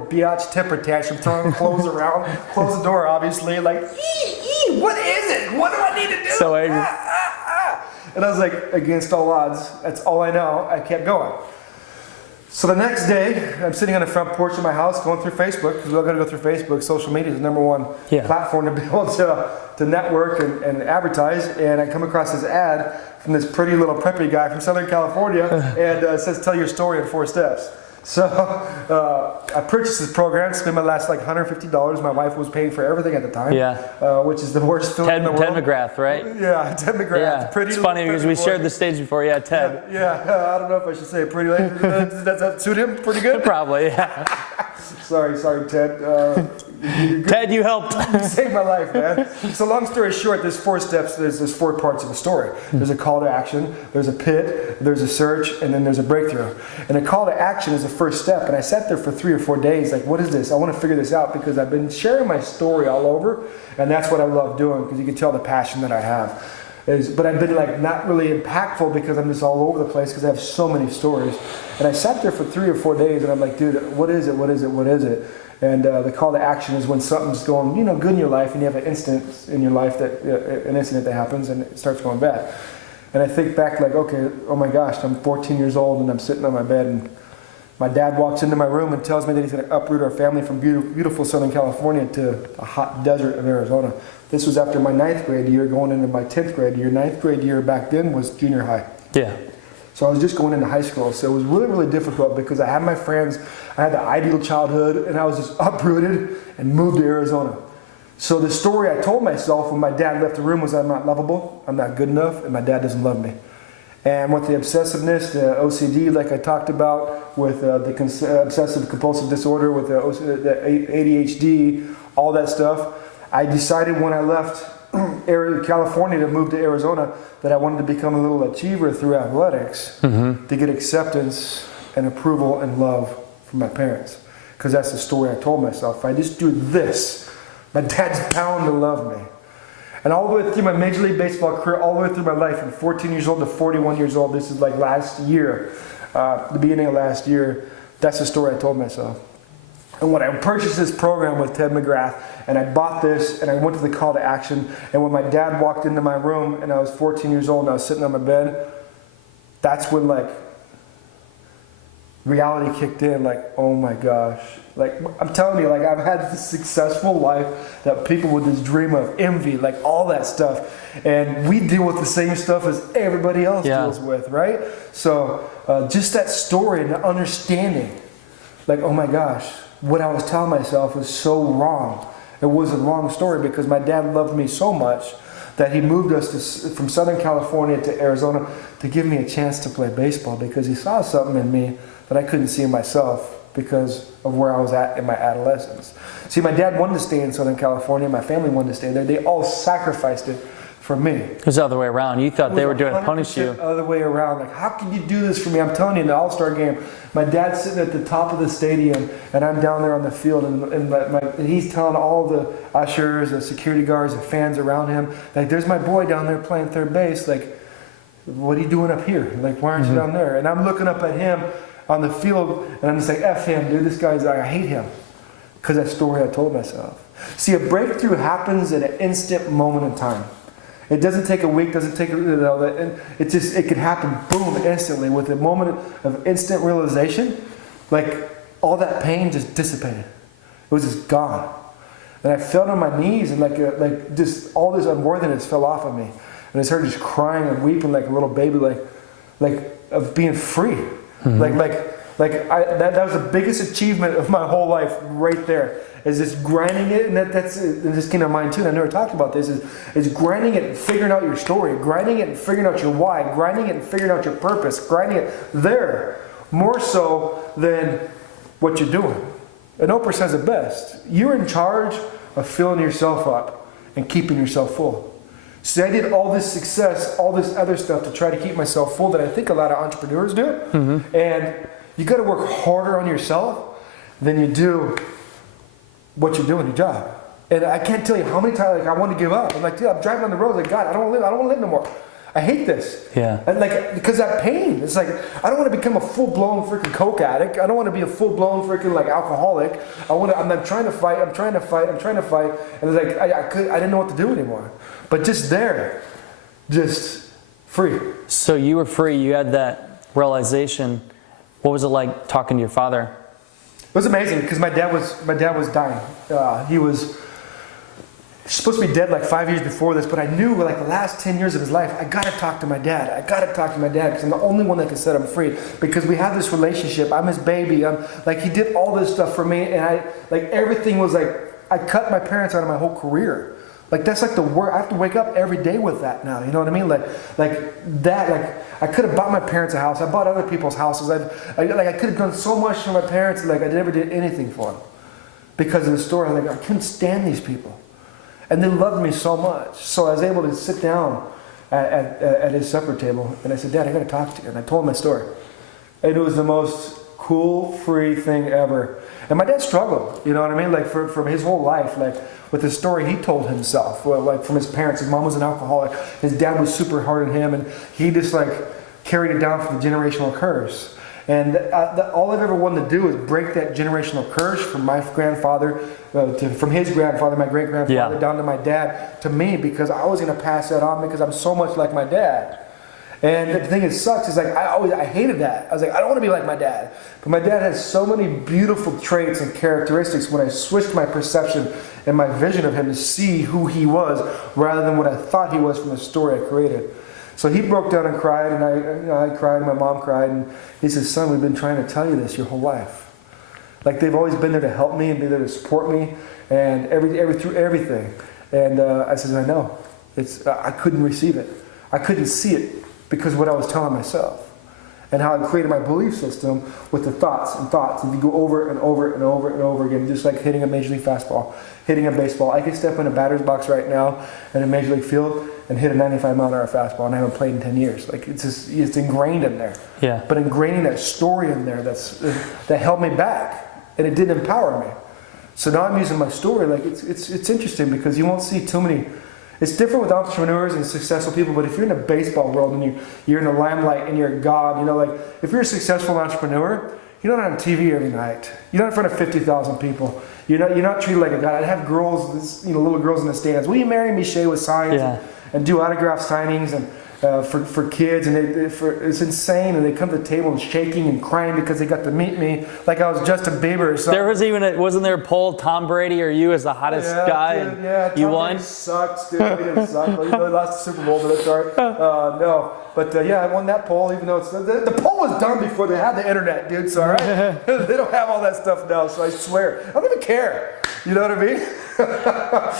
biatch temper tantrum, throwing clothes around, close the door, obviously, like, what is it? What do I need to do? So And I was like, against all odds, that's all I know. I kept going. So the next day, I'm sitting on the front porch of my house going through Facebook, because we're going to go through Facebook. Social media is the #1 platform to be able to network and advertise. And I come across this ad from this pretty little preppy guy from Southern California, and it says, tell your story in 4 steps. So I purchased this program. Spent my last like $150. My wife was paying for everything at the time. Which is the worst feeling in the world. Ted McGrath, right? Yeah, Ted McGrath. Yeah. Pretty it's funny because we shared the stage before. Yeah, Ted. Yeah. I don't know if I should say pretty late. Does that suit him pretty good? Probably, yeah. Sorry, Ted. Ted, you helped. You saved my life, man. So long story short, there's 4 steps. There's 4 parts of the story. There's a call to action, there's a pit, there's a search, and then there's a breakthrough. And a call to action is the first step. And I sat there for 3 or 4 days like, what is this? I want to figure this out, because I've been sharing my story all over. And that's what I love doing, because you can tell the passion that I have. But I've been like not really impactful because I'm just all over the place because I have so many stories. And I sat there for 3 or 4 days and I'm like, dude, what is it? What is it? What is it? And the call to action is when something's going, good in your life and you have an instance in your life an incident that happens and it starts going bad. And I think back like, okay, oh my gosh, I'm 14 years old and I'm sitting on my bed and my dad walks into my room and tells me that he's going to uproot our family from beautiful Southern California to a hot desert of Arizona. This was after my 9th grade year, going into my 10th grade year. 9th grade year back then was junior high. Yeah. So I was just going into high school. So it was really, really difficult because I had my friends, I had the ideal childhood, and I was just uprooted and moved to Arizona. So the story I told myself when my dad left the room was I'm not lovable, I'm not good enough, and my dad doesn't love me. And with the obsessiveness, the OCD, like I talked about, with the obsessive compulsive disorder, with the ADHD, all that stuff, I decided when I left California to move to Arizona that I wanted to become a little achiever through athletics to get acceptance and approval and love from my parents. Because that's the story I told myself. If I just do this, my dad's bound to love me. And all the way through my Major League Baseball career, all the way through my life, from 14 years old to 41 years old, this is like last year, the beginning of last year, that's the story I told myself. And when I purchased this program with Ted McGrath, and I bought this, and I went to the call to action, and when my dad walked into my room, and I was 14 years old, and I was sitting on my bed, that's when like reality kicked in, like, oh my gosh. Like, I'm telling you, like, I've had this successful life that people would just dream of, envy, like all that stuff. And we deal with the same stuff as everybody else deals with, right? So just that story and the understanding, like, oh my gosh, what I was telling myself was so wrong. It was a wrong story because my dad loved me so much that he moved us from Southern California to Arizona to give me a chance to play baseball because he saw something in me that I couldn't see in myself because of where I was at in my adolescence. See, my dad wanted to stay in Southern California. My family wanted to stay there. They all sacrificed it for me. It was the other way around. You thought they were doing it to punish you. The other way around. Like, how can you do this for me? I'm telling you, in the All-Star game, my dad's sitting at the top of the stadium, and I'm down there on the field, and he's telling all the ushers, the security guards, the fans around him, like, there's my boy down there playing third base. Like, what are you doing up here? Like, why aren't you down there? And I'm looking up at him on the field, and I'm just like, F him, dude, this guy's like, I hate him. Because that story I told myself. See, a breakthrough happens at an instant moment in time. It doesn't take a week, doesn't take it could happen, boom, instantly, with a moment of instant realization. Like, all that pain just dissipated. It was just gone. And I fell on my knees, and like just all this unworthiness fell off of me. And I started just crying and weeping like a little baby, like of being free. That was the biggest achievement of my whole life right there. Is just grinding it, and that's this came to mind too, and I never talked about this, is grinding it and figuring out your story, grinding it and figuring out your why, grinding it and figuring out your purpose, grinding it there, more so than what you're doing. And Oprah says it best. You're in charge of filling yourself up and keeping yourself full. See, I did all this success, all this other stuff to try to keep myself full that I think a lot of entrepreneurs do. And you got to work harder on yourself than you do what you're doing, your job. And I can't tell you how many times I want to give up. I'm like, dude, I'm driving on the road, like, God, I don't want to live no more. I hate this. Yeah. And because that pain, it's like, I don't want to become a full-blown freaking coke addict. I don't want to be a full-blown freaking like alcoholic. I'm trying to fight. And it's like, I didn't know what to do anymore. But just there, just free. So you were free. You had that realization. What was it like talking to your father? It was amazing because my dad was dying. He was supposed to be dead like 5 years before this, but I knew like the last 10 years of his life, I gotta talk to my dad. I gotta talk to my dad because I'm the only one that can set him free. Because we have this relationship. I'm his baby. He did all this stuff for me, and everything was like, I cut my parents out of my whole career. Like, that's like the work. I have to wake up every day with that now. You know what I mean? I could have bought my parents a house. I bought other people's houses. I could have done so much for my parents. Like, I never did anything for them because of the story. Like, I couldn't stand these people, and they loved me so much. So I was able to sit down at his supper table, and I said, Dad, I got to talk to you. And I told him my story, and it was the most cool, free thing ever. And my dad struggled, you know what I mean? Like from his whole life, like with the story he told himself, like from his parents. His mom was an alcoholic. His dad was super hard on him, and he just like carried it down from the generational curse. And all I've ever wanted to do is break that generational curse from my grandfather, from his grandfather, my great grandfather, down to my dad, to me, because I was going to pass that on because I'm so much like my dad. And the thing that sucks is like I hated that. I was like, I don't want to be like my dad. But my dad has so many beautiful traits and characteristics when I switched my perception and my vision of him to see who he was rather than what I thought he was from the story I created. So he broke down and cried, and I cried, and my mom cried, and he says, son, we've been trying to tell you this your whole life. Like they've always been there to help me and be there to support me and through everything. And I said, I know. I couldn't receive it. I couldn't see it because of what I was telling myself. And how I created my belief system with the thoughts. And you go over and over and over and over again, just like hitting a major league fastball, hitting a baseball. I could step in a batter's box right now in a major league field and hit a 95-mile-an-hour fastball, and I haven't played in 10 years. Like it's ingrained in there. Yeah. But ingraining that story in there that held me back, and it didn't empower me. So now I'm using my story. Like it's interesting because you won't see too many. It's different with entrepreneurs and successful people, but if you're in the baseball world and you're in the limelight and you're a god, like if you're a successful entrepreneur, you're not on TV every night. You're not in front of 50,000 people. You're not treated like a god. I'd have girls, little girls in the stands. Will you marry me, Shea, with signs and do autograph signings and for kids, and it's insane. And they come to the table and shaking and crying because they got to meet me like I was Justin Bieber or something. There was wasn't there a poll, Tom Brady or you as the hottest guy? Dude, yeah, you Tom won. Brady sucks, dude. He didn't suck. He lost the Super Bowl, but that's all right. No, but I won that poll, even though the poll was done before they had the internet, dude. So all right, they don't have all that stuff now. So I swear, I don't even care. You know what I mean?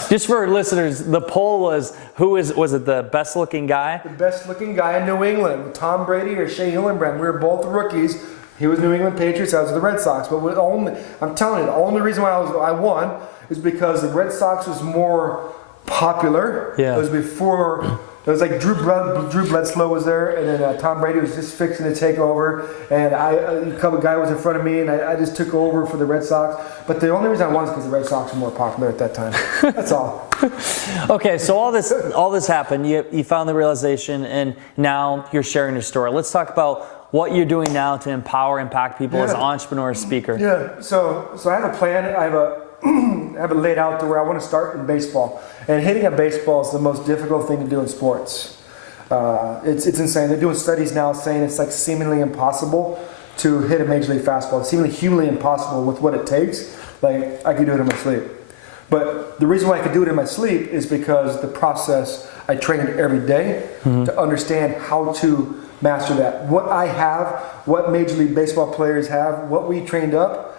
Just for listeners, the poll was was it the best looking guy? The best looking guy in New England, Tom Brady or Shea Hillenbrand. We were both rookies. He was New England Patriots, I was the Red Sox. But I'm telling you, the only reason why I won is because the Red Sox was more popular. Yeah. It was before. It was like Drew Bledsoe was there, and then Tom Brady was just fixing to take over, and a couple guy was in front of me, and I just took over for the Red Sox. But the only reason I won is because the Red Sox were more popular at that time. That's all. Okay, so all this happened. You found the realization, and now you're sharing your story. Let's talk about what you're doing now to empower, impact people as an entrepreneur, speaker. Yeah. So I have a plan. I have it laid out to where I want to start in baseball. And hitting a baseball is the most difficult thing to do in sports. It's insane. They're doing studies now saying it's like seemingly impossible to hit a major league fastball. It's seemingly humanly impossible with what it takes. Like I could do it in my sleep. But the reason why I could do it in my sleep is because the process I trained every day to understand how to master that. What I have, what Major League Baseball players have, what we trained up,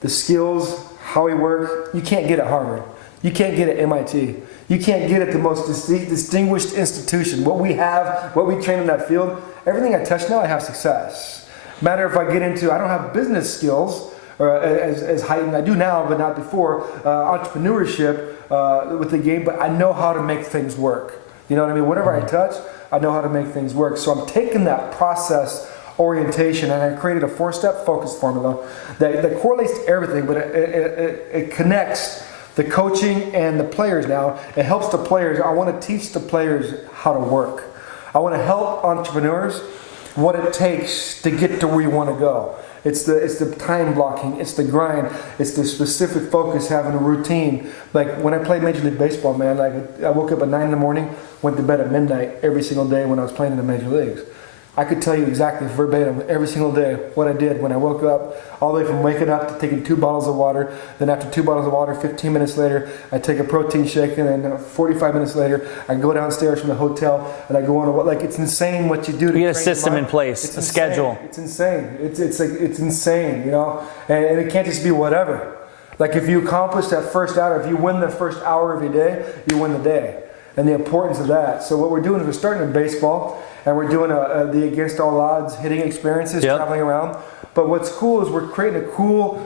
the skills, how we work, you can't get at Harvard. You can't get at MIT. You can't get at the most distinguished institution. What we have, what we train in that field, everything I touch now, I have success. Matter if I get into, I don't have business skills as heightened. I do now, but not before. Entrepreneurship with the game, but I know how to make things work. You know what I mean? Whatever I touch, I know how to make things work. So I'm taking that process orientation, and I created a 4-step focus formula that correlates to everything, but it connects the coaching and the players now. It helps the players. I want to teach the players how to work. I want to help entrepreneurs what it takes to get to where you want to go. It's the time blocking, it's the grind, it's the specific focus, having a routine. Like when I played Major League Baseball, man, like I woke up at 9 in the morning, went to bed at midnight every single day when I was playing in the major leagues. I could tell you exactly verbatim every single day what I did when I woke up, all the way from waking up to taking 2 bottles of water. Then after 2 bottles of water, 15 minutes later, I take a protein shake, and then 45 minutes later, I go downstairs from the hotel and I go on a, like, it's insane what you do to You get a system in place, it's a insane. schedule. It's insane. It's insane, you know, and it can't just be whatever. Like if you accomplish that first hour, if you win the first hour every day, you win the day. And the importance of that. So what we're doing is we're starting in baseball, and we're doing the against all odds hitting experiences, traveling around. But what's cool is we're creating a cool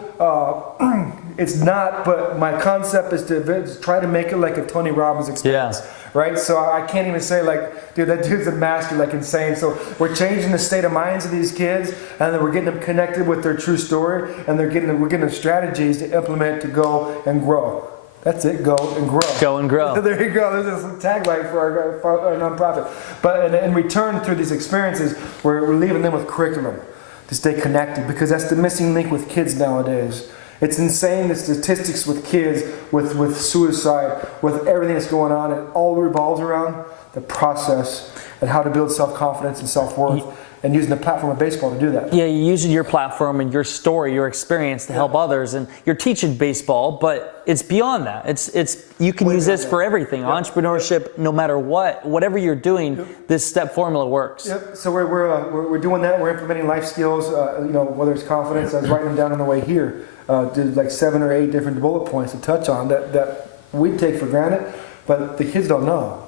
It's not, but my concept is to try to make it like a Tony Robbins experience. Yeah. Right? So I can't even say like, dude, that dude's a master, like insane. So we're changing the state of minds of these kids, and then we're getting them connected with their true story, and we're getting them strategies to implement to go and grow. That's it, go and grow. Go and grow. There you go. There's a tagline for our nonprofit. But in return, through these experiences, we're leaving them with curriculum to stay connected, because that's the missing link with kids nowadays. It's insane, the statistics with kids, with suicide, with everything that's going on. It all revolves around the process and how to build self-confidence and self-worth, and using the platform of baseball to do that. Yeah, you're using your platform and your story, your experience to help others, and you're teaching baseball, but it's beyond that. It's you can use this for everything. Entrepreneurship, no matter whatever you're doing, this step formula works. Yep. So we're doing that. We're implementing life skills. Whether it's confidence, I was writing them down on the way here. Did like 7 or 8 different bullet points to touch on that we take for granted, but the kids don't know.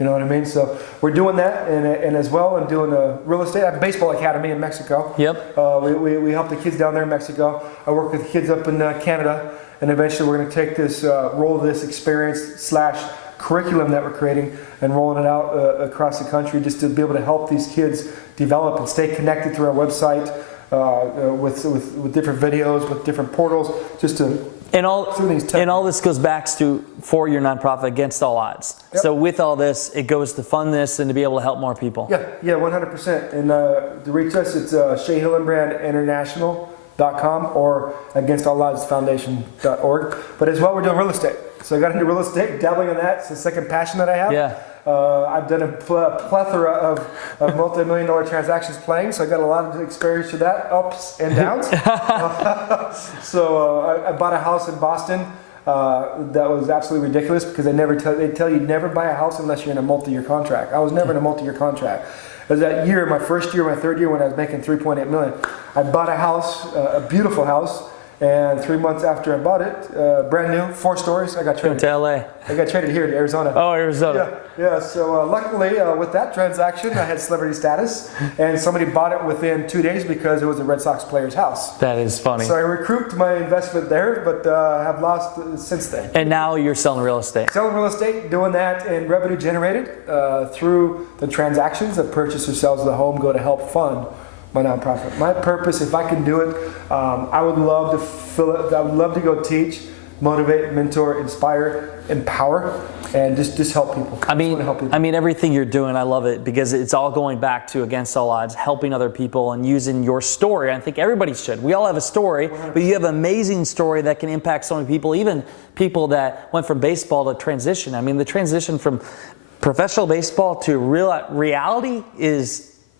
You know what I mean? So we're doing that, and as well, I'm doing real estate. I have a baseball academy in Mexico. Yep. We help the kids down there in Mexico. I work with kids up in Canada, and eventually we're going to take this roll of this experience / curriculum that we're creating and rolling it out across the country, just to be able to help these kids develop and stay connected through our website with different videos, with different portals, just to. And all this goes back to for your nonprofit Against All Odds. Yep. So with all this, it goes to fund this and to be able to help more people. Yeah, 100%. And to reach us, it's Shea Hillenbrand International.com or AgainstAllOddsFoundation.org. But as well, we're doing real estate. So I got into real estate, dabbling in that. It's the second passion that I have. Yeah. I've done a plethora of multi-million-dollar transactions playing, so I got a lot of experience to that, ups and downs. So I bought a house in Boston that was absolutely ridiculous, because they tell you never buy a house unless you're in a multi-year contract. I was never in a multi-year contract. It was that year, my first year, my third year, when I was making $3.8 million. I bought a house, a beautiful house. And 3 months after I bought it, brand new, 4 stories, I got traded. To LA. I got traded here to Arizona. Oh, Arizona. Yeah. So luckily, with that transaction, I had celebrity status, and somebody bought it within 2 days because it was a Red Sox player's house. That is funny. So I recouped my investment there, but have lost since then. And now you're selling real estate. Selling real estate, doing that, and revenue generated through the transactions of purchase or sales of the home go to help fund my nonprofit. My purpose, if I can do it, I would love to fill it. I would love to go teach, motivate, mentor, inspire, empower, and just help people. I mean, everything you're doing, I love it, because it's all going back to Against All Odds, helping other people and using your story. I think everybody should. We all have a story, 100%. But you have an amazing story that can impact so many people, even people that went from baseball to transition. I mean, the transition from professional baseball to reality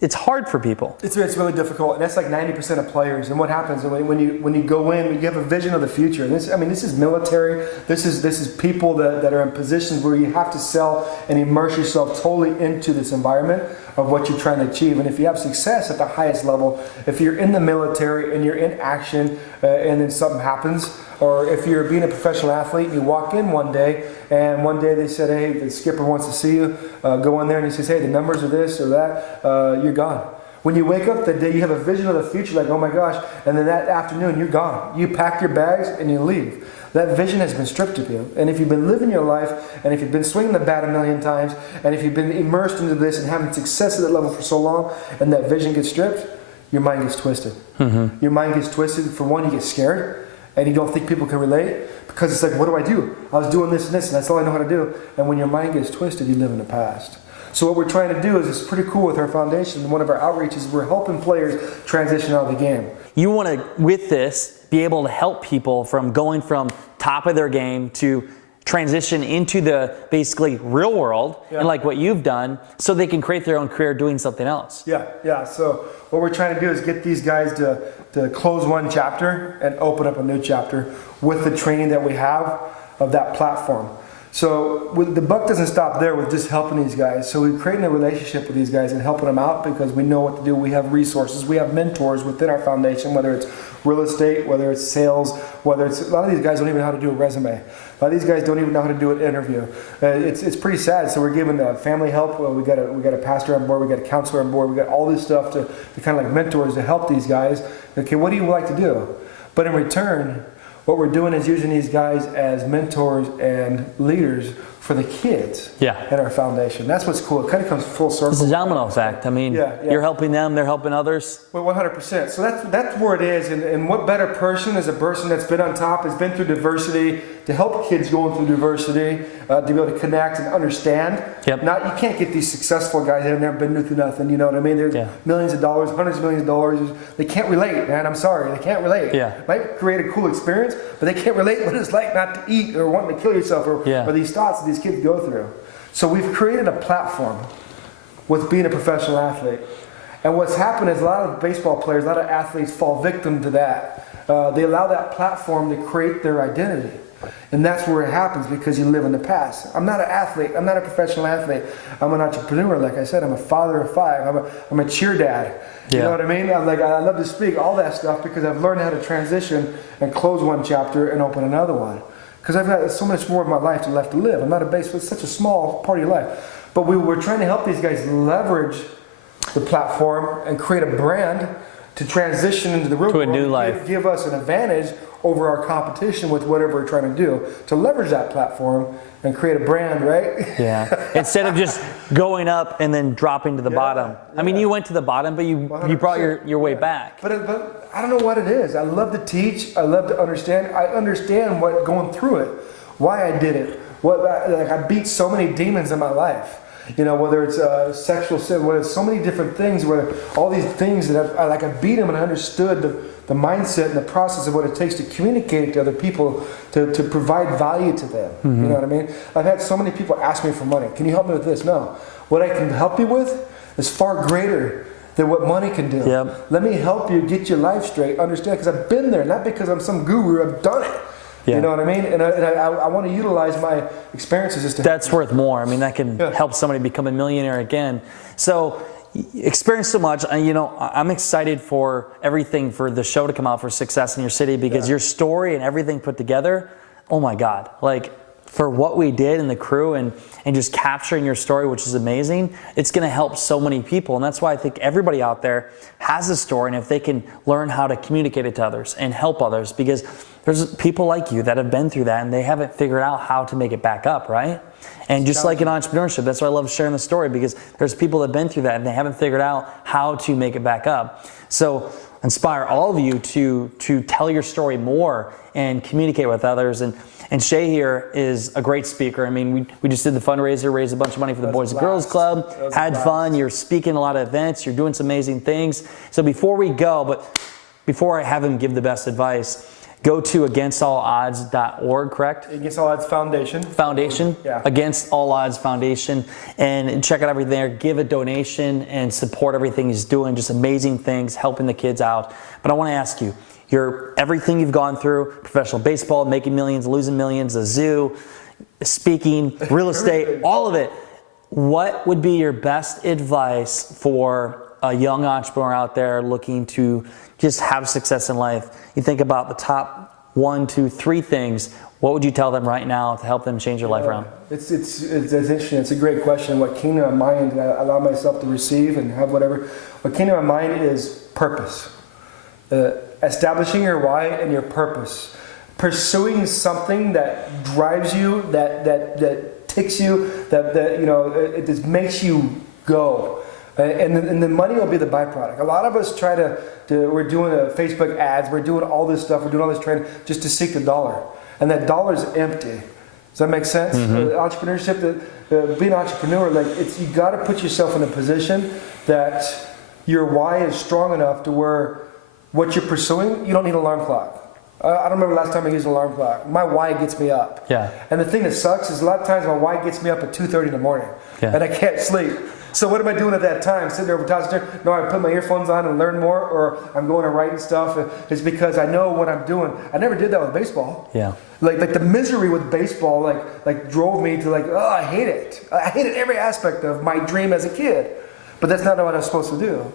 it's hard for people. It's really difficult, and that's like 90% of players. And what happens when you go in, you have a vision of the future. And this is military. This is people that are in positions where you have to sell and immerse yourself totally into this environment of what you're trying to achieve. And if you have success at the highest level, if you're in the military and you're in action, and then something happens, or if you're being a professional athlete and you walk in one day and one day they said, hey, the skipper wants to see you, go in there, and he says, hey, the numbers are this or that, you're gone. When you wake up that day, you have a vision of the future, like, oh my gosh, and then that afternoon, you're gone. You pack your bags and you leave. That vision has been stripped of you. And if you've been living your life, and if you've been swinging the bat 1,000,000 times, and if you've been immersed into this and having success at that level for so long, and that vision gets stripped, your mind gets twisted. Mm-hmm. Your mind gets twisted. For one, you get scared, and you don't think people can relate, because it's like, what do I do? I was doing this and this, and that's all I know how to do. And when your mind gets twisted, you live in the past. So what we're trying to do is, it's pretty cool with our foundation. One of our outreaches, we're helping players transition out of the game. You want to, with this, be able to help people from going from top of their game to transition into the basically real world, and like what you've done, so they can create their own career doing something else. Yeah. So what we're trying to do is get these guys to close one chapter and open up a new chapter with the training that we have of that platform. So the buck doesn't stop there with just helping these guys. So we're creating a relationship with these guys and helping them out, because we know what to do. We have resources. We have mentors within our foundation, whether it's real estate, whether it's sales, whether it's, a lot of these guys don't even know how to do a resume. A lot of these guys don't even know how to do an interview. It's pretty sad. So we're giving family help. We got a pastor on board. We got a counselor on board. We got all this stuff to kind of like mentors to help these guys. Okay, what do you like to do? But in return, what we're doing is using these guys as mentors and leaders for the kids in our foundation. That's what's cool. It kind of comes full circle. It's a domino effect. I mean, you're helping them, they're helping others. Well, 100%. So that's where it is. And what better person is a person that's been on top, has been through diversity, to help kids going through diversity, to be able to connect and understand. You can't get these successful guys that have never been through nothing, you know what I mean? There's millions of dollars, hundreds of millions of dollars. They can't relate, man. I'm sorry. They can't relate. Might create a cool experience, but they can't relate what it's like not to eat or wanting to kill yourself or these thoughts that these kids go through. So we've created a platform with being a professional athlete. And what's happened is a lot of baseball players, a lot of athletes fall victim to that. They allow that platform to create their identity. And that's where it happens because you live in the past. I'm not an athlete. I'm not a professional athlete. I'm an entrepreneur. Like I said, I'm a father of 5. I'm a cheer dad. You know what I mean? I love to speak all that stuff because I've learned how to transition and close one chapter and open another one. Because I've got so much more of my life left to live. I'm not a baseball. It's such a small part of your life. But we're trying to help these guys leverage the platform and create a brand to transition into the real world. To a new life. Give us an advantage over our competition with whatever we're trying to do to leverage that platform and create a brand, right? Instead of just going up and then dropping to the bottom. I mean, you went to the bottom, but you brought your way back. But I don't know what it is. I love to teach. I love to understand. I understand what going through it, why I did it. I beat so many demons in my life. You know, whether it's sexual sin, whether it's so many different things, whether all these things that I beat them and I understood the mindset and the process of what it takes to communicate to other people, to provide value to them. You know what I mean? I've had so many people ask me for money. Can you help me with this? No. What I can help you with is far greater than what money can do. Let me help you get your life straight, understand, because I've been there, not because I'm some guru, I've done it. You know what I mean? And I want to utilize my experiences as to... That's worth more. I mean, that can help somebody become a millionaire again. So, experience so much. You know, I'm excited for everything for the show to come out for Success in Your City because your story and everything put together, oh my God. Like, for what we did in the crew and just capturing your story, which is amazing, it's going to help so many people. And that's why I think everybody out there has a story, and if they can learn how to communicate it to others and help others, because there's people like you that have been through that and they haven't figured out how to make it back up, right? And just like in entrepreneurship, that's why I love sharing the story, because there's people that have been through that and they haven't figured out how to make it back up. So inspire all of you to tell your story more and communicate with others. And Shea here is a great speaker. I mean, we just did the fundraiser, raised a bunch of money for the Boys and Girls Club, had fun. You're speaking a lot of events. You're doing some amazing things. So before we go, but before I have him give the best advice, go to againstalodds.org, correct? Against All Odds Foundation. Against All Odds Foundation. And check out everything there. Give a donation and support everything he's doing. Just amazing things, helping the kids out. But I want to ask you, everything you've gone through, professional baseball, making millions, losing millions, a zoo, speaking, real estate, all of it. What would be your best advice for a young entrepreneur out there looking to just have success in life? You think about the top 1, 2, 3 things. What would you tell them right now to help them change their life around? It's interesting. It's a great question. What came to my mind, I allow myself to receive and have whatever. What came to my mind is purpose. Establishing your why and your purpose. Pursuing something that drives you, that ticks you, that you know, it just makes you go. And the money will be the byproduct. A lot of us we're doing Facebook ads, we're doing all this stuff, we're doing all this training just to seek the dollar. And that dollar is empty. Does that make sense? Entrepreneurship, being an entrepreneur, you got to put yourself in a position that your why is strong enough to where what you're pursuing, you don't need an alarm clock. I don't remember the last time I used an alarm clock. My why gets me up. And the thing that sucks is a lot of times my why gets me up at 2:30 in the morning. And I can't sleep. So what am I doing at that time? Sitting there over there? No, I put my earphones on and learn more, or I'm going and writing stuff. It's because I know what I'm doing. I never did that with baseball. Like the misery with baseball, like drove me to I hate it. I hated every aspect of my dream as a kid. But that's not what I was supposed to do.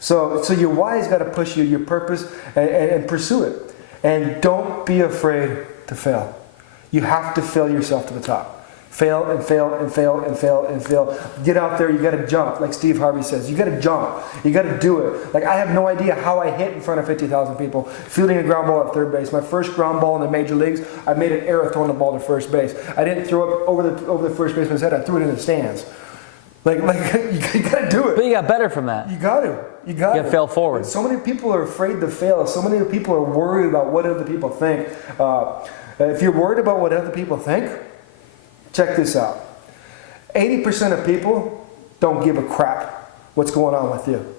So your why's got to push you, your purpose, and pursue it. And don't be afraid to fail. You have to fail yourself to the top. Fail and fail and fail and fail and fail. Get out there, you gotta jump, like Steve Harvey says. You gotta jump. You gotta do it. Like, I have no idea how I hit in front of 50,000 people, fielding a ground ball at third base. My first ground ball in the major leagues, I made an error throwing the ball to first base. I didn't throw it over the first baseman's head, I threw it in the stands. Like you gotta do it. But you got better from that. You got to. You gotta fail forward. So many people are afraid to fail. So many people are worried about what other people think. If you're worried about what other people think, check this out. 80% of people don't give a crap what's going on with you.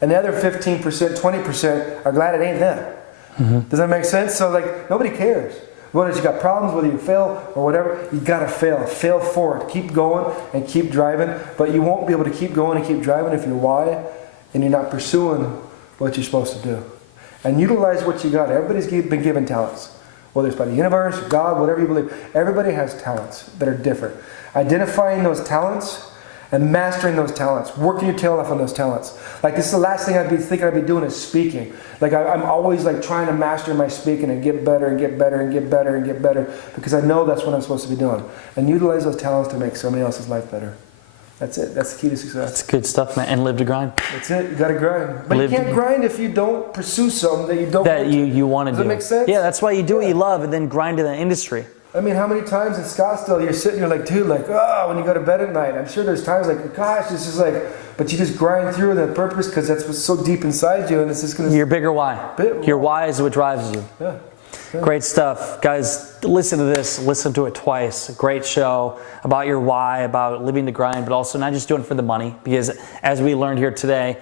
And the other 15%, 20% are glad it ain't them. Mm-hmm. Does that make sense? So, like, nobody cares. Whether you got problems, whether you fail or whatever, you gotta fail. Fail forward. Keep going and keep driving. But you won't be able to keep going and keep driving if you're why and you're not pursuing what you're supposed to do. And utilize what you got. Everybody's been given talents. Whether it's by the universe, God, whatever you believe. Everybody has talents that are different. Identifying those talents and mastering those talents. Working your tail off on those talents. Like, this is the last thing I'd be thinking I'd be doing is speaking. Like, I'm always like trying to master my speaking and get better and get better and get better and get better, because I know that's what I'm supposed to be doing. And utilize those talents to make somebody else's life better. That's it. That's the key to success. That's good stuff, man. And live to grind. That's it. You got to grind. But you can't grind if you don't pursue something that you don't that you want to do. Does that make sense? Yeah, that's why you do what you love and then grind in the industry. I mean, how many times in Scottsdale you're sitting, you're like, dude, like, oh, when you go to bed at night. I'm sure there's times like, gosh, this is like, but you just grind through with a purpose because that's what's so deep inside you, and it's just going to. Your bigger why. Your why is what drives you. Yeah. Great stuff. Guys, listen to this. Listen to it twice. Great show about your why, about living the grind, but also not just doing it for the money. Because as we learned here today,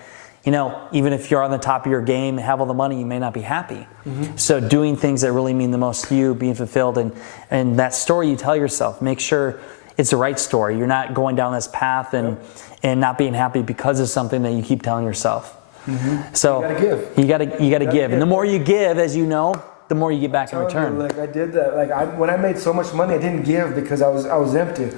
you know, even if you're on the top of your game and have all the money, you may not be happy. Mm-hmm. So doing things that really mean the most to you, being fulfilled, and that story you tell yourself, make sure it's the right story. You're not going down this path and not being happy because of something that you keep telling yourself. Mm-hmm. So you gotta give. You gotta give. And the more you give, as you know, the more you get back in return. Like, I did that. Like, when I made so much money, I didn't give because I was empty.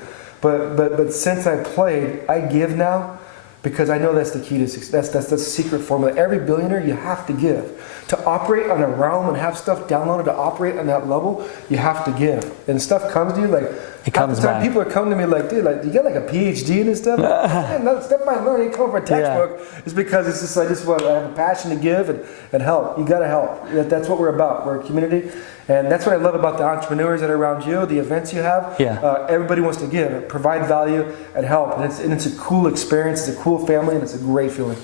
But since I played, I give now because I know that's the key to success. That's the secret formula. Every billionaire, you have to give. To operate on a realm and have stuff downloaded to operate on that level, you have to give. And stuff comes to you like, it comes half the time back. people are coming to me like, dude, like, you got like a PhD in this stuff? Man, that stuff I learned ain't come from a textbook. Yeah. It's because it's just, I have a passion to give and help. You gotta help. That's what we're about. We're a community. And that's what I love about the entrepreneurs that are around you, the events you have. Yeah. Everybody wants to give, provide value, and help. And it's a cool experience, it's a cool family, and it's a great feeling.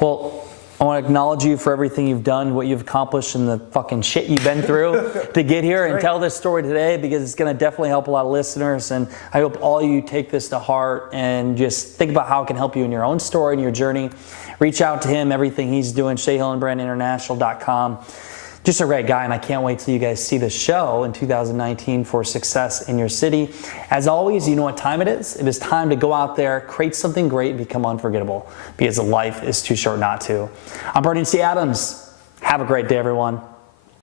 Well, I want to acknowledge you for everything you've done, what you've accomplished, and the fucking shit you've been through to get here and tell this story today, because it's going to definitely help a lot of listeners. And I hope all of you take this to heart and just think about how it can help you in your own story and your journey. Reach out to him, everything he's doing, SheaHillenbrandInternational.com. Just a great guy, and I can't wait till you guys see the show in 2019 for success in your city. As always, you know what time it is? It is time to go out there, create something great, and become unforgettable, because life is too short not to. I'm Bernie C. Adams. Have a great day, everyone.